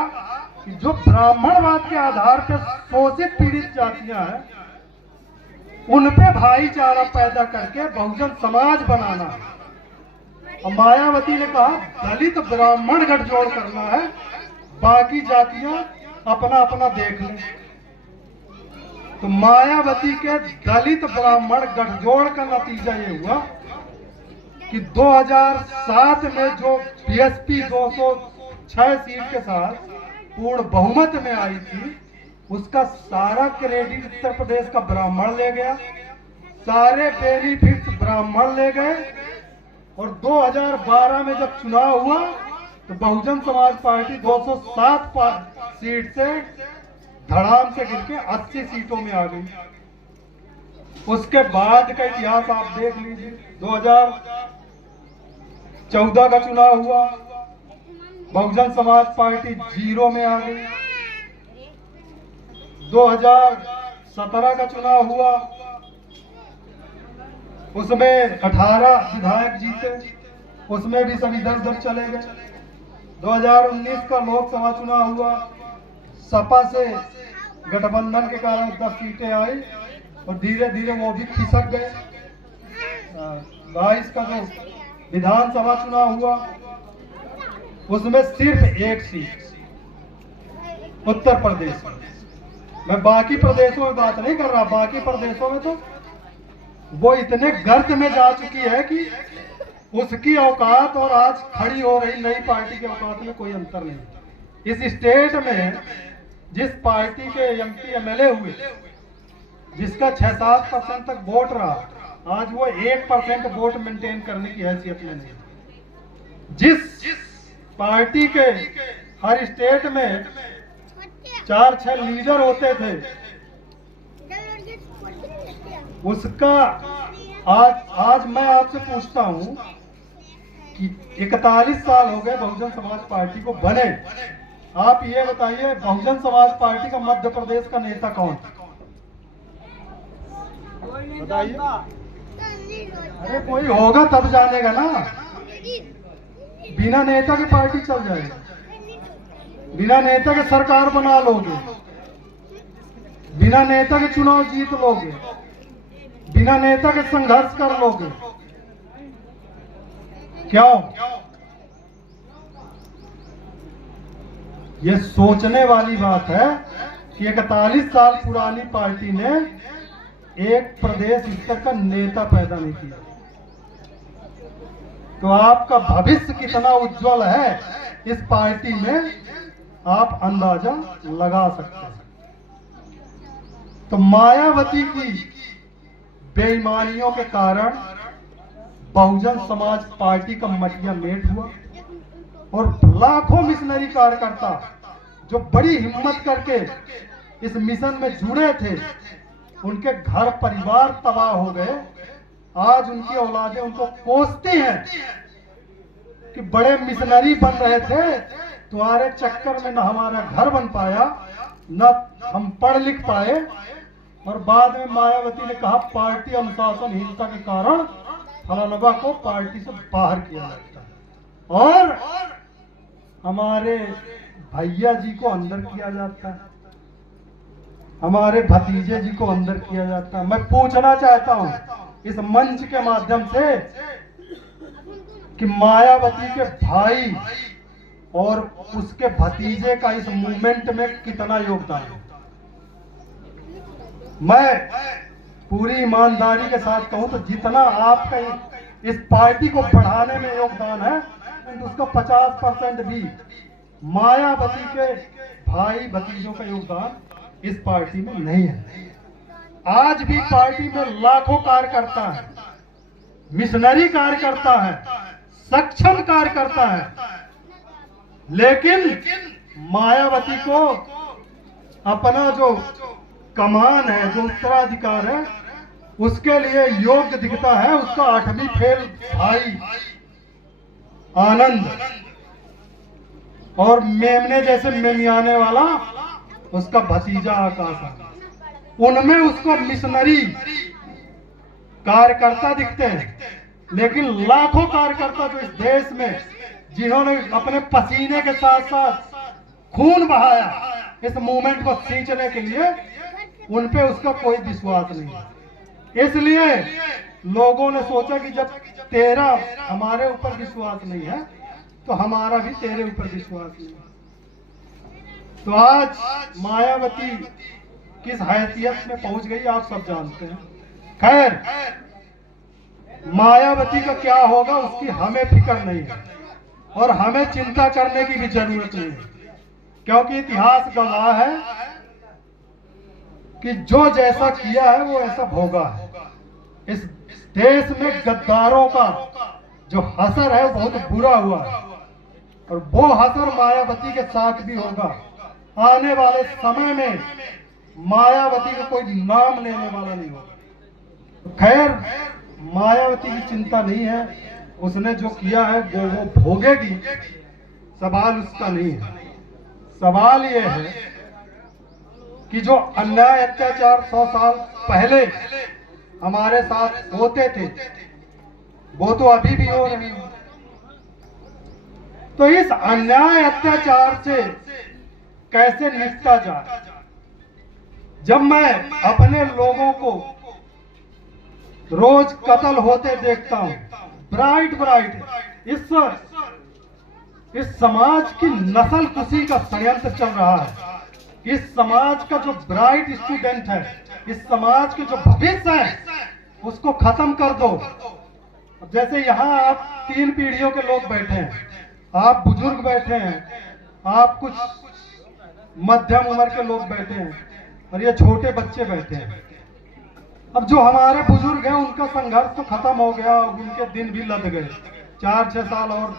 कि जो ब्राह्मणवाद के आधार पर शोषित पीड़ित जातियां हैं उन पे भाईचारा पैदा करके बहुजन समाज बनाना है। और मायावती ने कहा दलित ब्राह्मण गठजोड़ करना है, बाकी जातियां अपना अपना देख लें। तो मायावती के दलित ब्राह्मण गठजोड़ का नतीजा ये हुआ कि 2007 में जो बीएसपी 206 सीट के साथ पूर्ण बहुमत में आई थी, उसका सारा क्रेडिट उत्तर प्रदेश का ब्राह्मण ले गया, सारे बेनिफिट्स ब्राह्मण ले गए। और 2012 में जब चुनाव हुआ तो बहुजन समाज पार्टी 207 सीट से धड़ाम से गिर के 80 सीटों में आ गई। उसके बाद का इतिहास आप देख लीजिए। 2014 का चुनाव हुआ, बहुजन समाज पार्टी 0 में आ गई। 2017 का चुनाव हुआ, उसमें 18 विधायक जीते, उसमें भी सब इधर उधर चले गए। 2019 का लोकसभा चुनाव हुआ, सपा से गठबंधन के कारण 10 सीटें आई और धीरे धीरे वो भी खिसक गए। 22 का जो विधानसभा चुनाव हुआ, उसमें सिर्फ 1 सीट उत्तर प्रदेश में। मैं बाकी प्रदेशों में बात नहीं कर रहा, बाकी प्रदेशों में तो वो इतने गर्त में जा चुकी है कि उसकी औकात और आज खड़ी हो रही नई पार्टी की औकात में कोई अंतर नहीं। इस स्टेट में जिस पार्टी के एमपी एमएलए हुए, जिसका 6-7% तक वोट रहा, आज वो 1% वोट मेंटेन करने की हैसियत में नहीं। जिस पार्टी के हर स्टेट में 4-6 लीडर होते थे, उसका आज मैं आपसे पूछता हूं कि 41 साल हो गए बहुजन समाज पार्टी को बने। आप ये बताइए, बहुजन समाज पार्टी का मध्य प्रदेश का नेता कौन? बताइए। अरे कोई होगा तब जानेगा ना। बिना नेता की पार्टी चल जाएगी, बिना नेता के सरकार बना लोगे, बिना नेता के चुनाव जीत लोगे, बिना नेता के संघर्ष कर लोगे। क्यों? ये सोचने वाली बात है कि 41 साल पुरानी पार्टी ने एक प्रदेश स्तर का नेता पैदा नहीं किया। तो आपका भविष्य कितना उज्जवल है इस पार्टी में, आप अंदाजा लगा सकते हैं। तो मायावती की बेईमानियों के कारण बहुजन समाज पार्टी का मटिया मेट हुआ और लाखों मिशनरी कार्यकर्ता जो बड़ी हिम्मत करके इस मिशन में जुड़े थे, उनके घर परिवार तबाह हो गए। आज उनकी औलादें उनको कोसती हैं कि बड़े मिशनरी बन रहे थे, तुम्हारे चक्कर में न हमारा घर बन पाया, न हम पढ़ लिख पाए। और बाद में मायावती ने कहा पार्टी अनुशासनहीनता के कारण फलानवा को पार्टी से बाहर किया जाता है और हमारे भैया जी को अंदर किया जाता है, हमारे भतीजे जी को अंदर किया जाता है। मैं पूछना चाहता हूं इस मंच के माध्यम से कि मायावती के भाई और उसके भतीजे का इस मूवमेंट में कितना योगदान है? मैं पूरी ईमानदारी के साथ कहूं तो जितना आपका इस पार्टी को बढ़ाने में योगदान है, उसका 50% भी मायावती के भाई भतीजों का योगदान इस पार्टी में नहीं है। आज भी पार्टी में लाखों कार्यकर्ता है, मिशनरी कार्यकर्ता है, सक्षम कार्यकर्ता है, लेकिन मायावती को अपना जो कमान है, जो उत्तराधिकार है, उसके लिए योग्य दिखता है उसका 8वीं फेल भाई आनंद और मेमने जैसे मेमियाने वाला उसका भतीजा आकाश। उनमें उसको मिशनरी कार्यकर्ता दिखते हैं, लेकिन लाखों कार्यकर्ता जो इस देश में जिन्होंने अपने पसीने के साथ साथ खून बहाया इस मूवमेंट को खींचने के लिए, उन पे उसका कोई विश्वास नहीं है। इसलिए लोगों ने सोचा कि जब तेरा हमारे ऊपर विश्वास नहीं है तो हमारा भी तेरे ऊपर विश्वास नहीं है। तो आज मायावती किस हैसियत में पहुंच गई आप सब जानते हैं। खैर, मायावती का क्या होगा उसकी हमें फिक्र नहीं है और हमें चिंता करने की भी जरूरत नहीं है, क्योंकि इतिहास गवाह है कि जो जैसा किया है वो ऐसा भोगा है। इस देश में गद्दारों का जो असर है बहुत बुरा हुआ है, और वो असर मायावती के साथ भी होगा। आने वाले समय में मायावती का कोई नाम लेने वाला नहीं होगा। खैर, मायावती की चिंता नहीं है, उसने जो किया है वो भोगेगी, सवाल उसका नहीं है। सवाल ये है कि जो अन्याय अत्याचार 100 साल पहले हमारे साथ होते थे वो तो अभी भी हो रहे हैं। तो इस अन्याय अत्याचार से कैसे निपटा जाए? जब मैं अपने लोगों को रोज कत्ल होते देखता हूं, ब्राइट इस समाज की नस्ल कुशी का षड्यंत्र चल रहा है। इस समाज का जो ब्राइट स्टूडेंट है, इस समाज के जो भविष्य है, उसको खत्म कर दो। जैसे यहाँ आप 3 पीढ़ियों के लोग बैठे हैं, आप बुजुर्ग बैठे हैं, आप कुछ मध्यम उम्र के लोग बैठे हैं, और ये छोटे बच्चे बैठे हैं। अब जो हमारे बुजुर्ग हैं उनका संघर्ष तो खत्म हो गया, उनके दिन भी लद गए। 4-6 साल और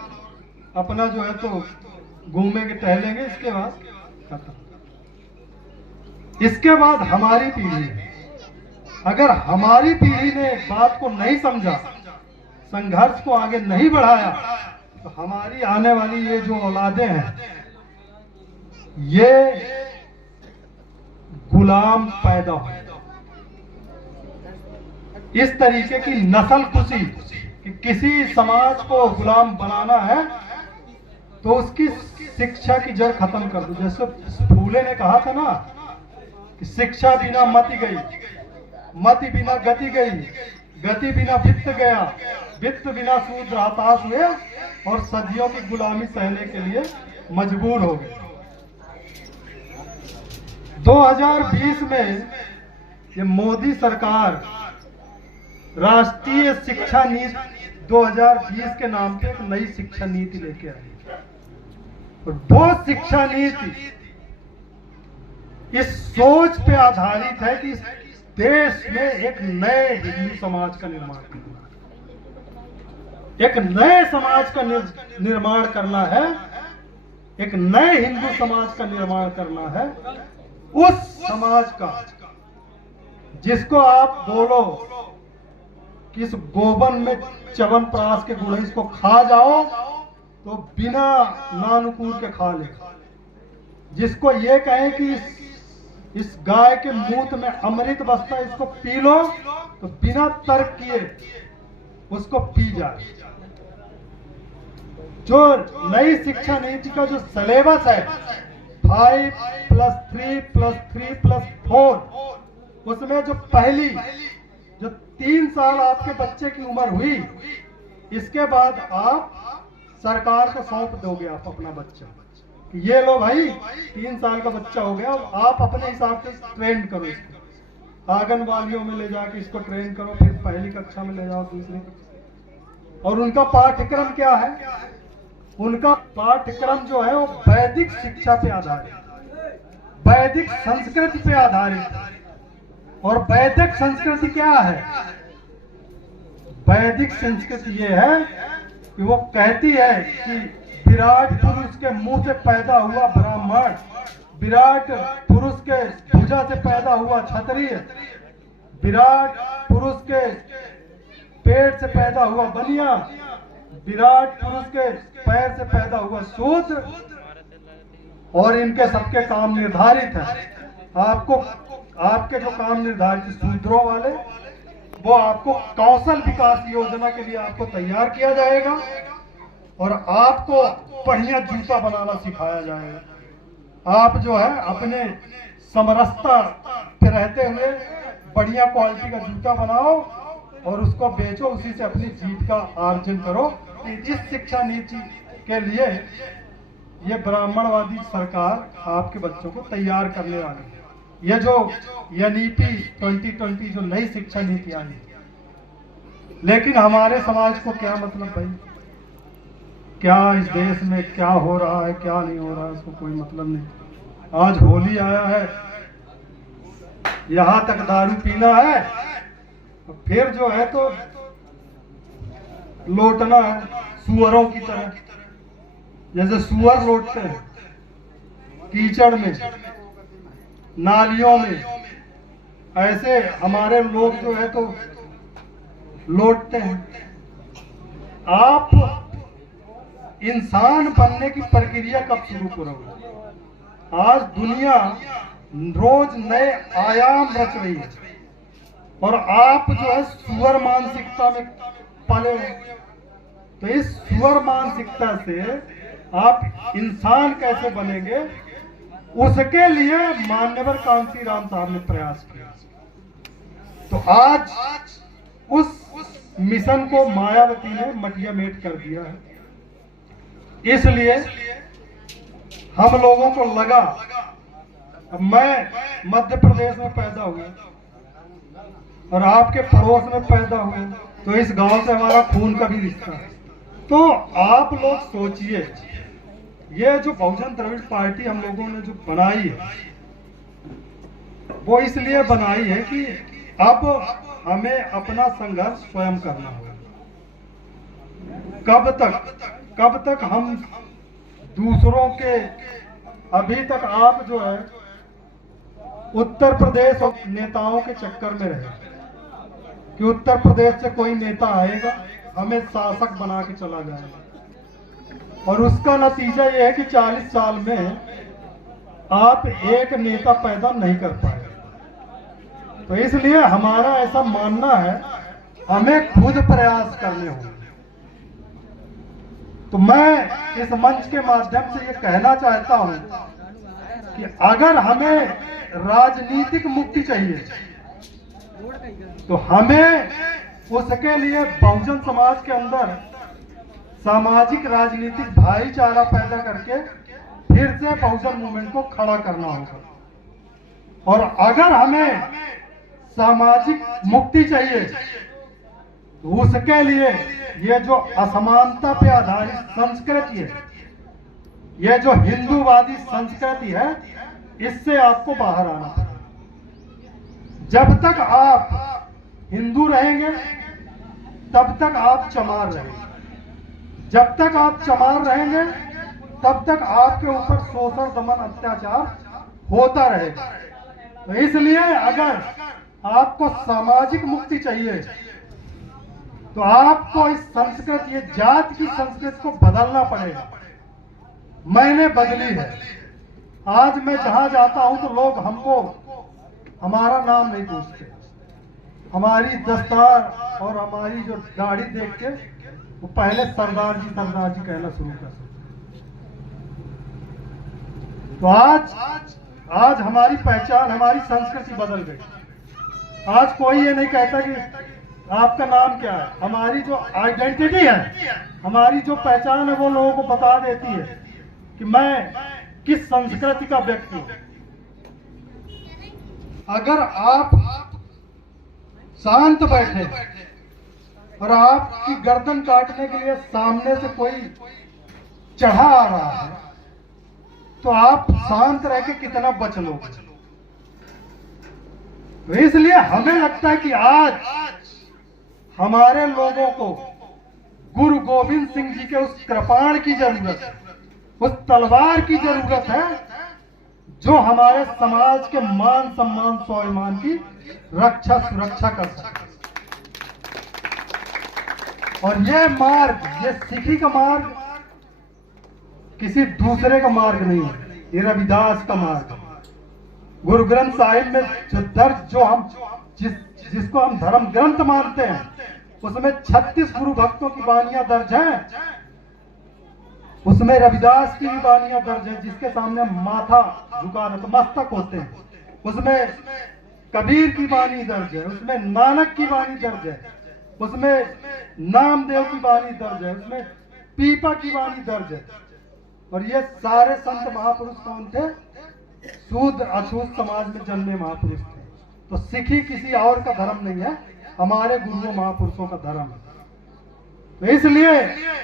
अपना जो है तो घूमेंगे टहलेंगे, इसके बाद खत्म। इसके बाद हमारी पीढ़ी है। अगर हमारी पीढ़ी ने बात को नहीं समझा, संघर्ष को आगे नहीं बढ़ाया, तो हमारी आने वाली ये जो औलादें हैं ये गुलाम पैदा हो। इस तरीके की नस्ल कुशी कि किसी समाज को गुलाम बनाना है तो उसकी शिक्षा की जड़ खत्म कर दो। जैसे फूले ने कहा था ना कि शिक्षा बिना मति गई, मति बिना गति गई, गति बिना वित्त गया, वित्त बिना शूद्र हताश हुए और सदियों की गुलामी सहने के लिए मजबूर हो गए। 2020 में ये मोदी सरकार राष्ट्रीय शिक्षा नीति 2020 के नाम पे एक नई शिक्षा नीति लेके आई। और वो शिक्षा नीति इस सोच पे आधारित है कि इस देश में एक नए हिंदू समाज का निर्माण करना है, एक नए समाज का निर्माण करना है, एक नए हिंदू समाज का निर्माण करना है। उस समाज का जिसको आप बोलो कि इस गोबन में च्यवनप्राश के गुण, इसको खा जाओ तो बिना नानुकूर के खा ले। जिसको ये कहे कि इस गाय के मूत्र में अमृत बसता, इसको पी लो, तो बिना तर्क किए उसको पी जाए। जो नई शिक्षा नीति का जो सिलेबस है 5+3+3+4, उसमें जो पहली जो 3 साल आपके बच्चे की उम्र हुई, इसके बाद आप सरकार को सौंप दोगे आप अपना बच्चा, ये लो भाई 3 साल का बच्चा हो गया, आप अपने हिसाब से ट्रेन करो इसको, आंगनबाड़ियों में ले जाके इसको ट्रेन करो, फिर पहली कक्षा में ले जाओ, दूसरी कक्षा। और उनका पाठ्यक्रम क्या है? उनका पाठ्यक्रम जो है वो वैदिक शिक्षा पे आधारित, वैदिक संस्कृति पे आधारित। और वैदिक संस्कृति क्या है? वैदिक संस्कृति ये है कि वो कहती है कि विराट पुरुष के मुंह से पैदा हुआ ब्राह्मण, विराट पुरुष के भुजा से पैदा हुआ क्षत्रिय, विराट पुरुष के पेट से पैदा हुआ बनिया, विराट पुरुष के पैर से पैदा हुआ शूद्र, और इनके सबके काम निर्धारित है। आपको आपके जो काम निर्धारित शूद्रों वाले, वो आपको कौशल विकास योजना के लिए आपको तैयार किया जाएगा और आपको बढ़िया जूता बनाना सिखाया जाएगा। आप जो है अपने समरसता पे रहते हुए बढ़िया क्वालिटी का जूता बनाओ और उसको बेचो, उसी से अपनी जीत का आर्जन करो। इस शिक्षा नीति के लिए ये ब्राह्मणवादी सरकार आपके बच्चों को तैयार करने वाली है। ये जो नीति 2020 जो नई शिक्षा नीति आई, लेकिन हमारे समाज को क्या मतलब भाई? क्या इस देश में क्या हो रहा है, क्या नहीं हो रहा है, इसको कोई मतलब नहीं। आज होली आया है, यहाँ तक दारू पीना है, फिर जो है तो लौटना है सुअरों की तरह, जैसे सुअर लौटते हैं कीचड़ में, नालियों में, ऐसे हमारे लोग जो है तो लौटते हैं। आप इंसान बनने की प्रक्रिया कब शुरू करोगे? आज दुनिया रोज नए आयाम रच रही है और आप जो है सुअर मानसिकता में पले हो। तो इस सुअर मानसिकता से आप इंसान कैसे बनेंगे, उसके लिए मान्यवर कांसीराम साहब ने प्रयास किया। तो आज उस मिशन को मायावती ने मटिया मेट कर दिया है। इसलिए हम लोगों को लगा, अब मैं मध्य प्रदेश में पैदा हुआ और आपके पड़ोस में पैदा हुए, तो इस गांव से हमारा खून का भी रिश्ता है। तो आप लोग सोचिए, ये जो बहुजन द्रविड़ पार्टी हम लोगों ने जो बनाई है, वो इसलिए बनाई है कि अब हमें अपना संघर्ष स्वयं करना होगा। कब तक हम दूसरों के, अभी तक आप जो है उत्तर प्रदेश और नेताओं के चक्कर में रहे कि उत्तर प्रदेश से कोई नेता आएगा, हमें शासक बना के चला जाएगा, और उसका नतीजा यह है कि 40 साल में आप एक नेता पैदा नहीं कर पाए। तो इसलिए हमारा ऐसा मानना है, हमें खुद प्रयास करने होंगे। तो मैं इस मंच के माध्यम से ये कहना चाहता हूं कि अगर हमें राजनीतिक मुक्ति चाहिए तो हमें उसके लिए बहुजन समाज के अंदर सामाजिक राजनीतिक भाईचारा पैदा करके फिर से बहुजन मूवमेंट को खड़ा करना होगा। और अगर हमें सामाजिक मुक्ति चाहिए तो उसके लिए ये जो असमानता पे आधारित संस्कृति है, ये जो हिंदूवादी संस्कृति है, इससे आपको बाहर आना पड़ेगा। जब तक आप हिंदू रहेंगे तब तक आप चमार रहेंगे, जब तक आप चमार रहेंगे तब तक आपके ऊपर शोषण, दमन, अत्याचार होता रहेगा। तो इसलिए अगर आपको सामाजिक मुक्ति चाहिए तो आपको इस संस्कृति, ये जात की संस्कृति को बदलना पड़ेगा। मैंने बदली है। आज मैं जहां जाता हूं तो लोग हमको हमारा नाम नहीं पूछते, हमारी दस्तार और हमारी जो दाढ़ी देख के वो पहले सरदार जी कहना शुरू कर सकते। तो आज हमारी पहचान, हमारी संस्कृति बदल गई। आज कोई ये नहीं कहता कि आपका नाम क्या है। हमारी जो आइडेंटिटी है, हमारी जो पहचान है, वो लोगों को बता देती है कि मैं किस संस्कृति का व्यक्ति हूं। अगर आप शांत बैठे और आपकी गर्दन काटने के लिए सामने से कोई चढ़ा आ रहा है तो आप शांत रह के कितना बच लोगे। तो इसलिए हमें लगता है कि आज हमारे लोगों को गुरु गोविंद सिंह जी के उस कृपाण की जरूरत है, उस तलवार की जरूरत है जो हमारे समाज के मान सम्मान स्वाभिमान की रक्षा सुरक्षा कर सके। और ये मार्ग, ये सिखी का मार्ग किसी दूसरे का मार्ग नहीं है, ये रविदास का मार्ग है। गुरु ग्रंथ साहिब में जो दर्ज, जो हम जिसको हम धर्म ग्रंथ मानते हैं, उसमें 36 गुरु भक्तों की वाणियां दर्ज हैं। उसमें रविदास की भी वाणियां दर्ज है, जिसके सामने माथा झुका नतमस्तक होते हैं। उसमें कबीर की वाणी दर्ज है, उसमें नानक की वाणी दर्ज है, उसमें नामदेव की वाणी दर्ज है, उसमें पीपा की वाणी दर्ज है। और ये सारे संत महापुरुष कौन थे? शूद्र अछूत समाज में जन्मे महापुरुष थे। तो सिखी किसी और का धर्म नहीं है, हमारे गुरुओं महापुरुषों का धर्म है। तो इसलिए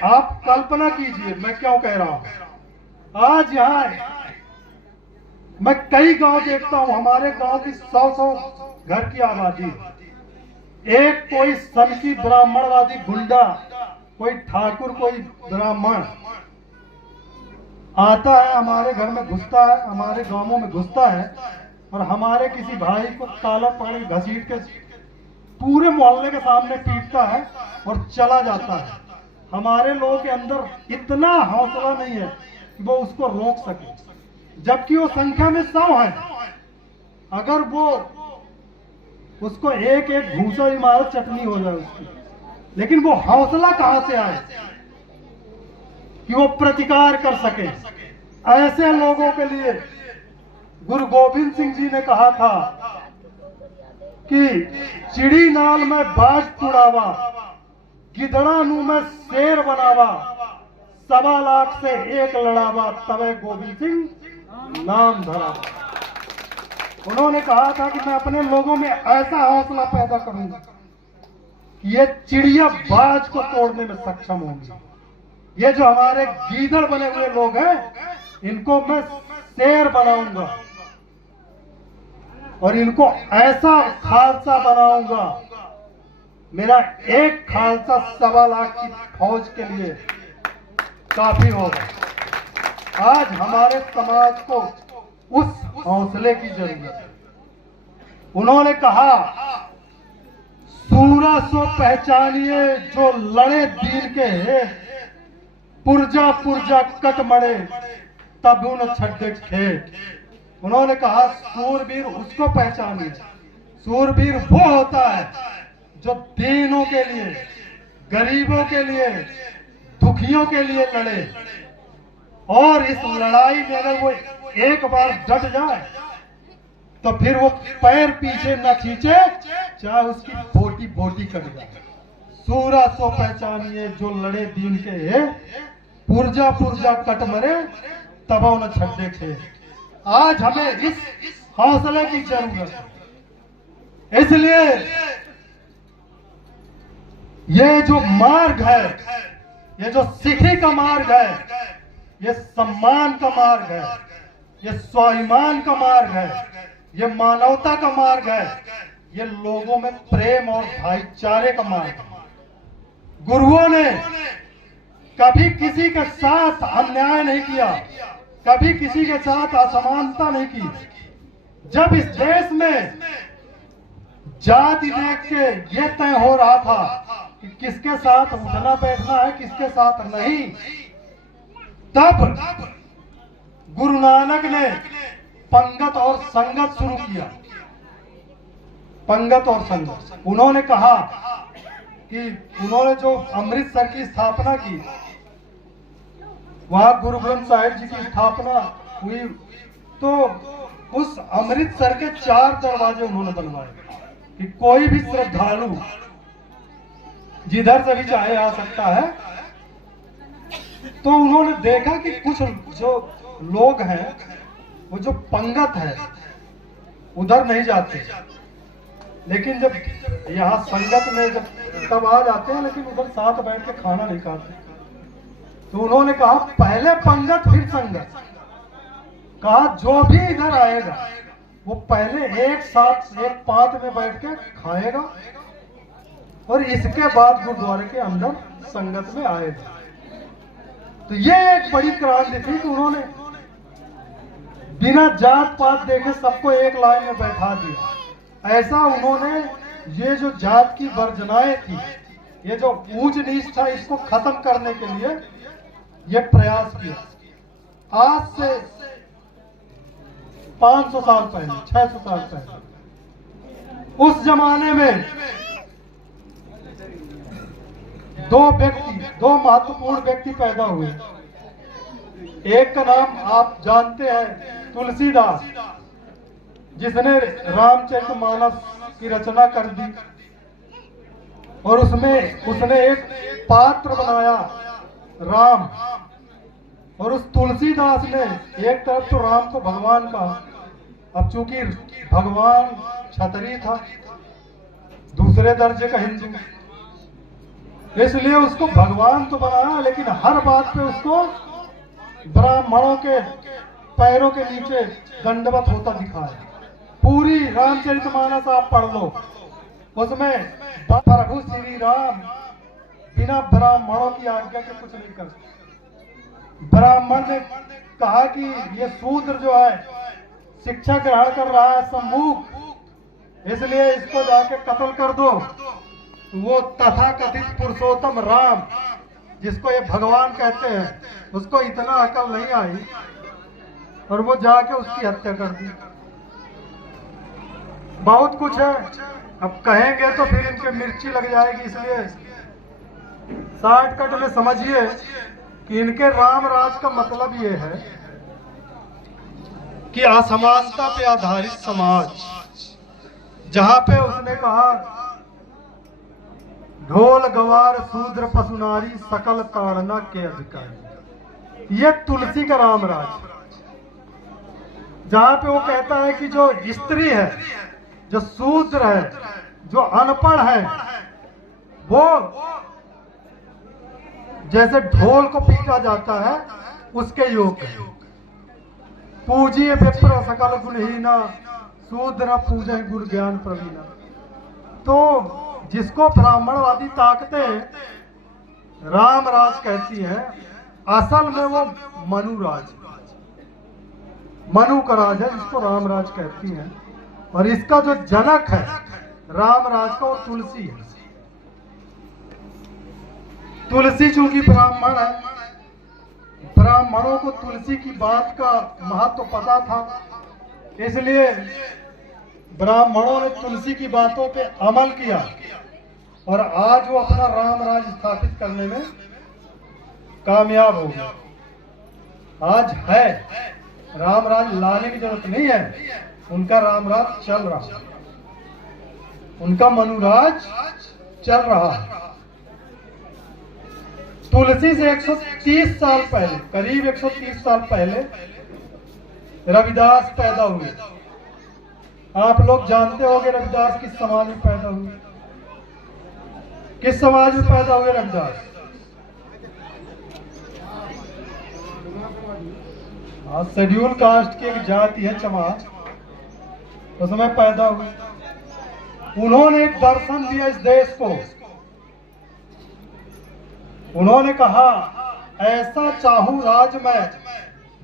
आप कल्पना कीजिए, मैं क्यों कह रहा हूं, आज यहाँ मैं कई गांव देखता हूं, हमारे गांव की 100 घर की आबादी, एक कोई सनकी ब्राह्मणवादी गुंडा, कोई ठाकुर, कोई ब्राह्मण आता है, हमारे घर में घुसता है, हमारे गांवों में घुसता है और हमारे किसी भाई को ताला पकड़ घसीट के पूरे मोहल्ले के सामने पीटता है और चला जाता है। हमारे लोगों के अंदर इतना हौसला नहीं है कि वो उसको रोक सके, जबकि वो संख्या में 100 है। अगर वो उसको एक एक घूसा भी मारो, चटनी हो जाए उसकी, लेकिन वो हौसला कहां से आए कि वो प्रतिकार कर सके। ऐसे लोगों के लिए गुरु गोविंद सिंह जी ने कहा था कि चिड़ी नाल में बाज तुड़ावा, गिदड़ा नू में शेर बनावा, 1.25 लाख से एक लड़ावा, तवे गोविंद सिंह नाम धरावा। उन्होंने कहा था कि मैं अपने लोगों में ऐसा हौसला पैदा करूंगा कि ये चिड़िया बाज को तोड़ने में सक्षम होंगी। ये जो हमारे गीदड़ बने हुए लोग हैं, इनको मैं शेर बनाऊंगा और इनको ऐसा खालसा बनाऊंगा, मेरा एक खालसा 1.25 लाख की फौज के लिए काफी होगा। आज हमारे समाज को उस हौसले की जरूरत है। उन्होंने कहा, सूरा सो पहचानिए जो लड़े दीन के, पुरजा पुरजा कट मरे तब उन छड्डे खेत। उन्होंने कहा, सूरवीर उसको पहचानिए, सूरवीर वो होता है जो दीनों के लिए, गरीबों के लिए, दुखियों के लिए लड़े, और इस लड़ाई में अगर वो एक बार डट जाए तो फिर वो पैर पीछे न खींचे, चाहे उसकी बोटी बोटी कट जाए। सूरा सो पहचानिए जो लड़े दीन के, पुरजा पुरजा कट मरे तब न छड्डे थे। आज हमें इस हौसले की जरूरत है। इसलिए ये जो मार्ग है, ये जो सिखी का मार्ग है, ये सम्मान का मार्ग है, ये स्वाभिमान का मार्ग है, ये मानवता का मार्ग है, ये लोगों में प्रेम और भाईचारे का मार्ग है। गुरुओं ने कभी किसी के साथ अन्याय नहीं किया, कभी किसी के साथ असमानता नहीं की। जब इस देश में जाति देख के ये तय हो रहा था कि किसके साथ उठना बैठना है, किसके साथ नहीं, तब गुरु नानक ने पंगत और संगत शुरू किया। पंगत और संगत, उन्होंने कहा कि उन्होंने जो अमृतसर की स्थापना की, वहां गुरु ग्रंथ साहिब जी की स्थापना हुई, तो उस अमृतसर के 4 दरवाजे उन्होंने बनवाए कि कोई भी श्रद्धालु जिधर से भी चाहे आ सकता है। तो उन्होंने देखा कि कुछ जो लोग हैं, वो जो पंगत है उधर नहीं जाते, लेकिन जब यहाँ संगत में जब तब आ जाते हैं, लेकिन उधर साथ बैठ के खाना नहीं खाते। तो उन्होंने कहा, पहले पंगत फिर संगत। कहा जो भी इधर आएगा वो पहले एक साथ एक पात में बैठ के खाएगा और इसके बाद गुरुद्वारे के अंदर संगत में आएगा। तो ये एक बड़ी क्रांति थी कि उन्होंने बिना जात पात देखे सबको एक लाइन में बैठा दिया। ऐसा उन्होंने ये जो जात की वर्जनाएं थी, ये जो ऊंच नीच था, इसको खत्म करने के लिए ये प्रयास किया। आज से 500 साल पहले, 600 साल पहले, उस जमाने में दो महत्वपूर्ण व्यक्ति पैदा हुए। एक का नाम आप जानते हैं, तुलसीदास, जिसने रामचरितमानस की रचना कर दी और उसमें उसने एक पात्र बनाया राम। और उस तुलसीदास ने एक तरफ तो राम को भगवान कहा, अब चूंकि भगवान क्षत्रिय था, दूसरे दर्जे का हिंदू, इसलिए उसको भगवान तो बनाया, लेकिन हर बात पे उसको ब्राह्मणों के पैरों के नीचे दंडवत होता दिखाया। पूरी रामचरितमानस आप पढ़ लो, उसमें प्रभु श्री राम बिना ब्राह्मणों की आज्ञा के कुछ नहीं करते। ब्राह्मण ने कहा कि ये शूद्र जो है शिक्षा ग्रहण कर रहा है सम्मुख, इसलिए इसको जाके कत्ल कर दो। वो तथाकथित पुरुषोत्तम राम, जिसको ये भगवान कहते हैं, उसको इतना अकल नहीं आई और वो जाके उसकी हत्या कर दी। बहुत कुछ है, अब कहेंगे तो फिर इनके मिर्ची लग जाएगी, इसलिए शॉर्टकट में समझिए कि इनके राम राज का मतलब ये है कि असमानता पे आधारित समाज, जहां पे उसने कहा ढोल गवार शूद्र पशुनारी सकल ताड़ना के अधिकारी, ये तुलसी का राम राज। जहां पे वो कहता है कि जो स्त्री है, जो शूद्र है, जो अनपढ़ है, वो जैसे ढोल को पीटा जाता है उसके योग्य है। पूजिए विप्र सकल गुणहीना, शूद्र पूजे गुरु ज्ञान प्रवीणा। तो जिसको ब्राह्मणवादी ताकतें राम राज कहती है, असल में वो मनु राज, मनु का राज है, जिसको राम राज कहती है। और इसका जो जनक है राम राज का, वो तुलसी है। तुलसी चूंकि ब्राह्मण है, ब्राह्मणों को तुलसी की बात का महत्व पता था, इसलिए ब्राह्मणों ने तुलसी की बातों पे अमल किया और आज वो अपना राम राज स्थापित करने में कामयाब हो गया। आज है, राम राज लाने की जरूरत नहीं है, उनका राम राज चल रहा, उनका मनुराज चल रहा है। तुलसी से 130 साल पहले, करीब 130 साल पहले रविदास पैदा हुए। आप लोग जानते होंगे रविदास किस समाज में पैदा हुए, किस समाज में पैदा हुए रविदास? शेड्यूल कास्ट की एक जाति है चमार, उसमें पैदा हुए। उन्होंने एक दर्शन दिया इस देश को। उन्होंने कहा ऐसा चाहूं राज में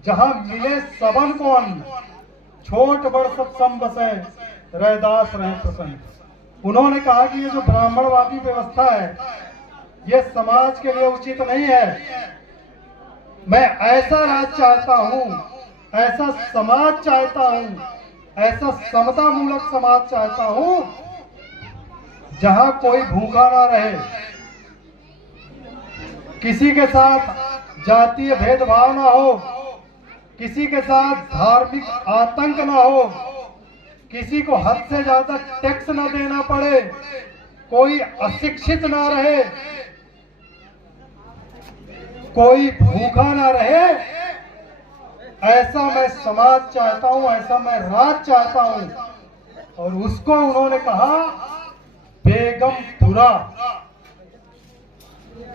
जहां मिले सबन को अन्न, छोट बड़ सब सम बसे रैदास रहे प्रसन्न। उन्होंने कहा कि ये जो ब्राह्मणवादी व्यवस्था है ये समाज के लिए उचित नहीं है। मैं ऐसा राज चाहता हूं, ऐसा समाज चाहता हूं, ऐसा समता मूलक समाज चाहता हूं जहां कोई भूखा ना रहे, किसी के साथ जातीय भेदभाव ना हो, किसी के साथ धार्मिक आतंक ना हो, किसी को हद से ज्यादा टैक्स ना देना पड़े, कोई अशिक्षित ना रहे, कोई भूखा ना रहे। ऐसा मैं समाज चाहता हूं, ऐसा मैं राज चाहता हूं। और उसको उन्होंने कहा बेगमपुरा।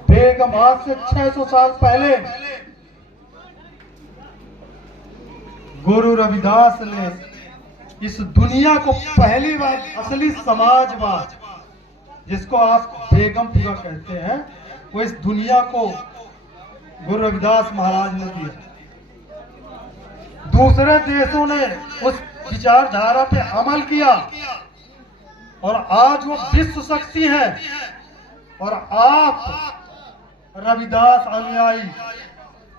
बेगम आज से 600 साल पहले गुरु रविदास ने इस दुनिया को पहली बार असली समाजवाद, जिसको आप बेगमपुरा कहते हैं, वो इस दुनिया को गुरु रविदास महाराज ने दिया। दूसरे देशों ने उस विचारधारा पे अमल किया और आज वो विश्व शक्ति है। और आप रविदास अनुयायी,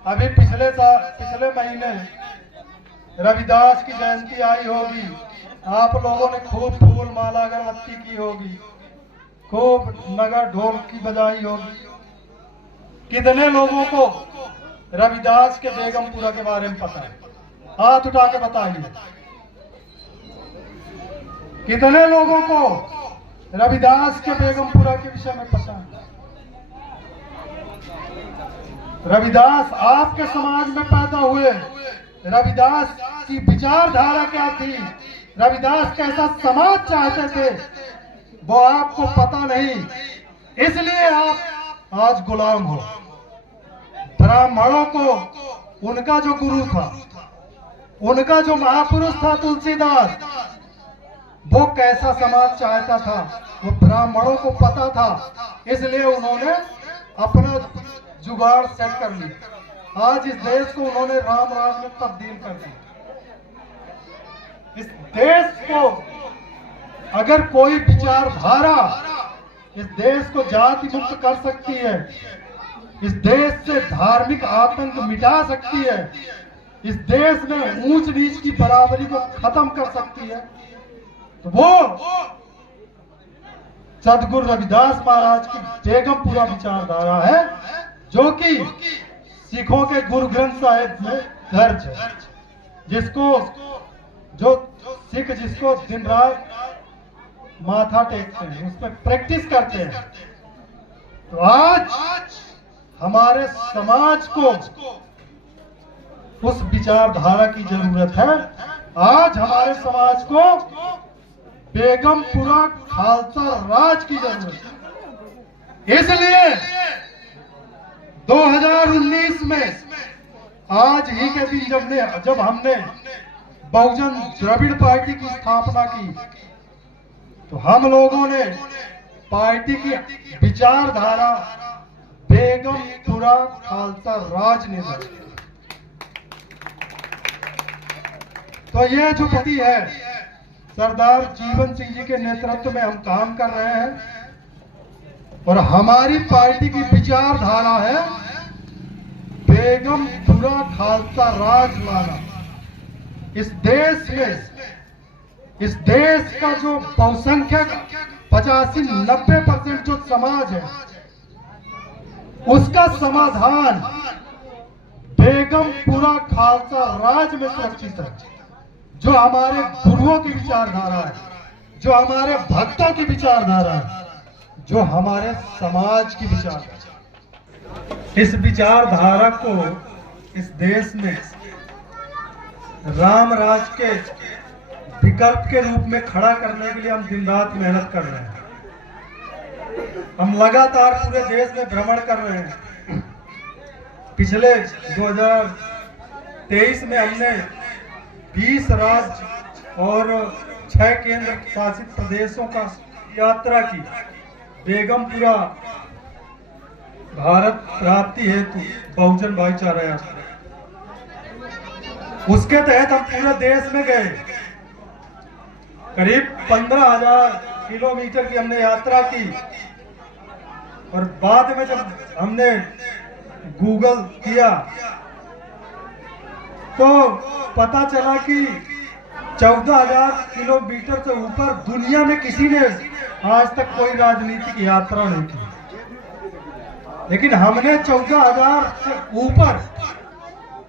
अभी पिछले महीने रविदास की जयंती आई होगी, आप लोगों ने खूब फूल माला अगरबत्ती की होगी, खूब नगर ढोल की बजाई होगी। कितने लोगों को रविदास के बेगमपुरा के बारे में पता है? हाथ उठा के बताइए। कितने लोगों को रविदास के बेगमपुरा के विषय में पता है? रविदास आपके समाज में पैदा हुए, रविदास की विचारधारा क्या थी, रविदास कैसा समाज चाहते थे, वो आपको पता नहीं, इसलिए आप आज गुलाम हो। ब्राह्मणों को उनका जो गुरु था उनका जो महापुरुष था तुलसीदास, वो कैसा समाज चाहता था, वो ब्राह्मणों को पता था, इसलिए उन्होंने अपना जुगाड़ सेट कर लिया। आज इस देश को उन्होंने राम राज में तब्दील कर दिया। इस देश को अगर कोई विचारधारा इस देश को जाति मुक्त कर सकती है, इस देश से धार्मिक आतंक मिटा सकती है, इस देश में ऊंच नीच की बराबरी को खत्म कर सकती है, तो वो सदगुरु रविदास महाराज की बेगमपुरा विचारधारा है, जो कि सिखों के गुरु ग्रंथ साहिब में दर्ज है, जिसको जो सिख जिसको दिन रात माथा टेकते हैं, उसमें प्रैक्टिस करते हैं। तो आज हमारे समाज को उस विचारधारा की जरूरत है। आज हमारे समाज को बेगमपुरा खालसा राज की जरूरत है। इसलिए 2019 में आज ही के दिन जब हमने बहुजन द्रविड़ पार्टी की स्थापना की, तो हम लोगों ने पार्टी की विचारधारा बेगमपुरा खालसा राज ने दी। तो ये जो पार्टी है, सरदार जीवन सिंह जी के नेतृत्व में हम काम कर रहे हैं, और हमारी पार्टी की विचारधारा है बेगमपुरा खालसा राज लाना। इस देश का जो बहुसंख्यक 85-90% जो समाज है, उसका समाधान बेगमपुरा खालसा राज में सुरक्षित है। जो हमारे गुरुओं की विचारधारा है, जो हमारे भक्तों की विचारधारा है, जो हमारे समाज की विचारधारा, इस विचारधारा को इस देश में राम राज के विकल्प के रूप में खड़ा करने के लिए हम दिन रात मेहनत कर रहे हैं। हम लगातार पूरे देश में भ्रमण कर रहे हैं। पिछले 2023 में हमने 20 राज्य और 6 केंद्र शासित प्रदेशों का यात्रा की। बेगमपुरा भारत प्राप्ति हेतु बहुजन भाईचारा यात्रा, उसके तहत हम पूरे देश में गए। करीब 15,000 किलोमीटर की हमने यात्रा की, और बाद में जब हमने गूगल किया तो पता चला कि 14,000 किलोमीटर से ऊपर दुनिया में किसी ने आज तक कोई राजनीतिक यात्रा नहीं की, लेकिन हमने 14,000 से ऊपर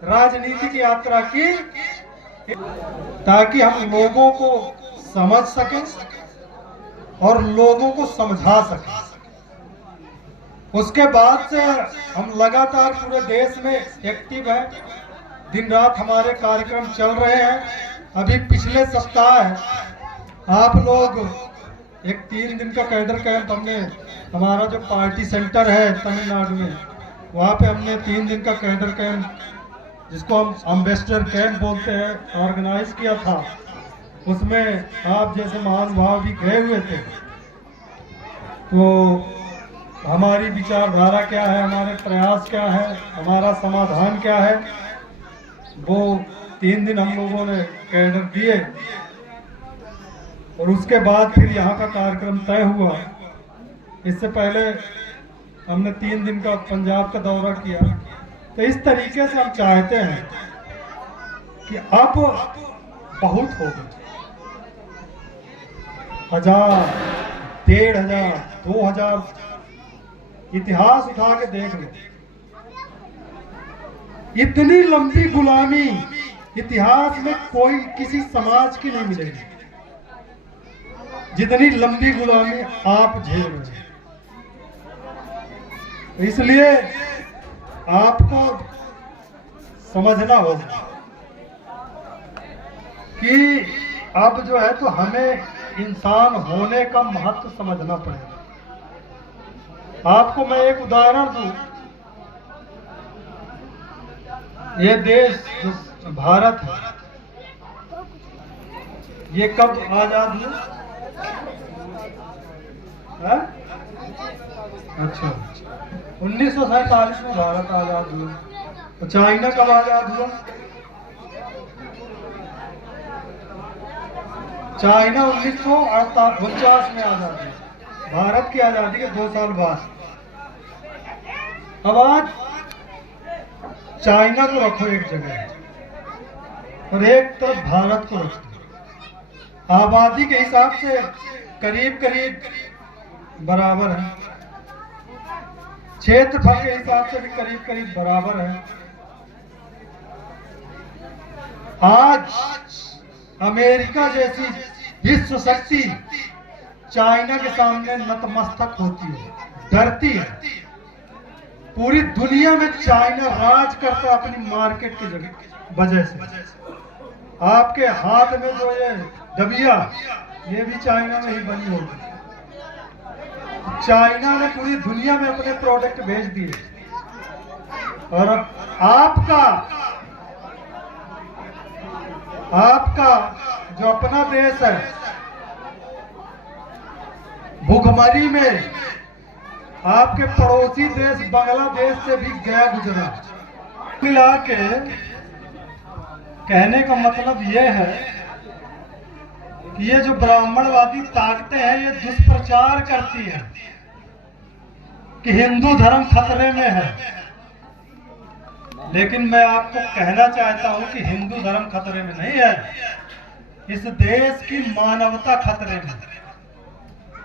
राजनीतिक यात्रा की, ताकि हम लोगों को समझ सकें और लोगों को समझा सकें। उसके बाद से हम लगातार पूरे देश में एक्टिव हैं। दिन रात हमारे कार्यक्रम चल रहे हैं। अभी पिछले सप्ताह आप लोग एक 3 दिन का कैडर कैंप हमने, हमारा जो पार्टी सेंटर है तमिलनाडु में, वहाँ पे हमने 3 दिन का कैडर कैंप, जिसको हम एम्बेसडर कैंप बोलते हैं, ऑर्गेनाइज किया था। उसमें आप जैसे महानुभाव भी गए हुए थे। तो हमारी विचारधारा क्या है, हमारे प्रयास क्या है, हमारा समाधान क्या है, वो 3 दिन हम लोगों ने कैडर दिए, और उसके बाद फिर यहाँ का कार्यक्रम तय हुआ। इससे पहले हमने 3 दिन का पंजाब का दौरा किया। तो इस तरीके से हम चाहते हैं कि अब बहुत हो गए, 1000, 1500, 2000 इतिहास उठा के देख लो। इतनी लंबी गुलामी इतिहास में कोई किसी समाज की नहीं मिलेगी, जितनी लंबी गुलामी आप झेल रहे हैं। इसलिए आपको समझना होगा कि अब जो है तो हमें इंसान होने का महत्व समझना पड़ेगा। आपको मैं एक उदाहरण दूं। ये देश जो भारत है, ये कब आजाद हुआ? है? अच्छा, 1947 में भारत आजाद हुआ। तो चाइना कब आजाद हुआ? चाइना 1949 में आजाद हुआ। भारत की आजादी के 2 साल बाद। अब आज चाइना को रखो एक जगह और एक तरफ भारत को रखो। आबादी के हिसाब से करीब करीब बराबर है, क्षेत्रफल के हिसाब से भी करीब करीब बराबर है। आज अमेरिका जैसी विश्व शक्ति चाइना के सामने नतमस्तक होती है, डरती है। पूरी दुनिया में चाइना राज करता है अपनी मार्केट की वजह से। आपके हाथ में जो ये डबिया, ये भी चाइना में ही बनी होगी। चाइना ने पूरी दुनिया में अपने प्रोडक्ट भेज दिए और आपका जो अपना देश है भुखमरी में आपके पड़ोसी देश बांग्लादेश से भी गया गुजरा। मिला के कहने का मतलब यह है कि ये जो ब्राह्मणवादी ताकतें हैं ये दुष्प्रचार करती है कि हिंदू धर्म खतरे में है। लेकिन मैं आपको कहना चाहता हूं कि हिंदू धर्म खतरे में नहीं है, इस देश की मानवता खतरे में।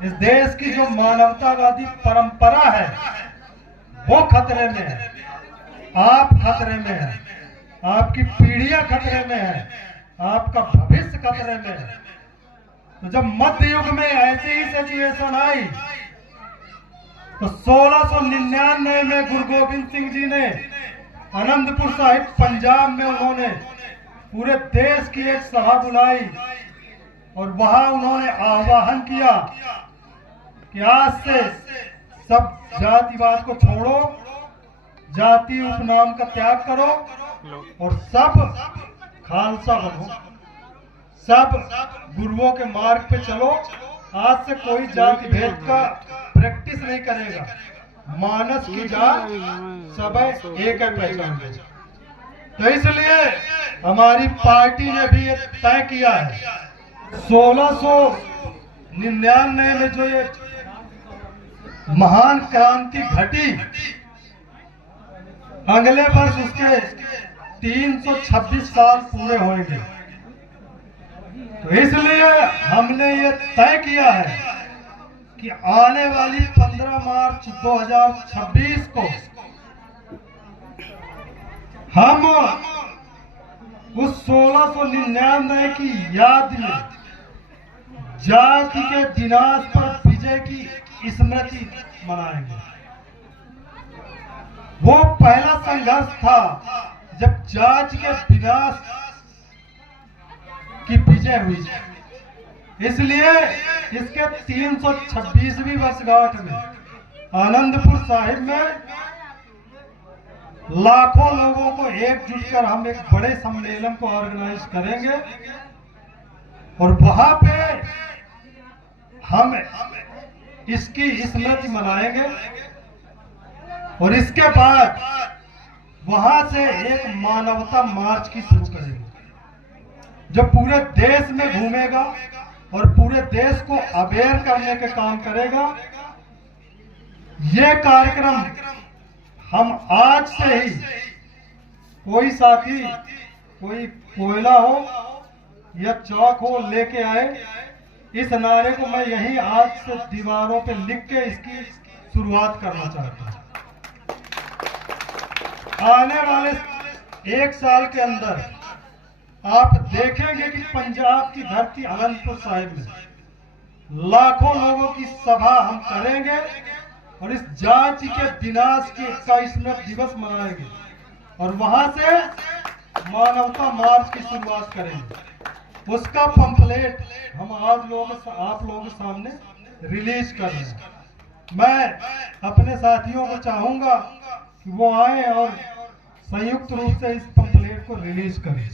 इस देश की जो मानवतावादी परंपरा है वो खतरे में है। आप खतरे में है, आपकी पीढ़ियां खतरे में है, आपका भविष्य खतरे में है। तो जब मध्य युग में ऐसी ही सिचुएशन आई तो 1699 में गुरु गोविंद सिंह जी ने आनंदपुर साहिब पंजाब में उन्होंने पूरे देश की एक सभा बुलाई और वहां उन्होंने आह्वान किया कि आज से सब जातिवाद को छोड़ो, जाति उपनाम का त्याग करो और सब खालसा बनो, सब गुरुओं के मार्ग पे चलो। आज से कोई जाति भेद का प्रैक्टिस नहीं करेगा, मानस की जात सब एक है पहचान। तो इसलिए हमारी पार्टी ने भी ये तय किया है 1699 में जो ये महान क्रांति घटी, अगले वर्ष उसके 326 साल पूरे होंगे। तो इसलिए हमने ये तय किया है कि आने वाली 15 मार्च 2026 को हम उस 1699 की याद में जाति के विनाश पर विजय की स्मृति मनाएंगे। वो पहला संघर्ष था जब जाति के विनाश की विजय हुई। इसलिए इसके 326वीं वर्षगांठ में आनंदपुर साहिब में लाखों लोगों को एकजुट कर हम एक बड़े सम्मेलन को ऑर्गेनाइज करेंगे और वहां पे हम इसकी स्मृति मनाएंगे और इसके बाद वहां से एक मानवता मार्च की शुरू करेंगे जो पूरे देश में घूमेगा और पूरे देश को अवेयर करने के काम करेगा। ये कार्यक्रम हम आज से ही, कोई साथी कोई कोयला हो या चौक हो लेके आए, इस नारे को मैं यही आज से दीवारों पे लिख के इसकी शुरुआत करना चाहता हूं। आने वाले 1 साल के अंदर आप देखेंगे कि पंजाब की धरती आनंदपुर साहिब में लाखों लोगों की सभा हम करेंगे और इस जाति के विनाश के 21वें दिवस मनाएंगे और वहां से मानवता मार्च की शुरुआत करेंगे। उसका पंपलेट हम आज आप लोगों के सामने रिलीज कर रहे हैं। मैं अपने साथियों को चाहूंगा कि वो आए और संयुक्त रूप से इस पंपलेट को रिलीज करें।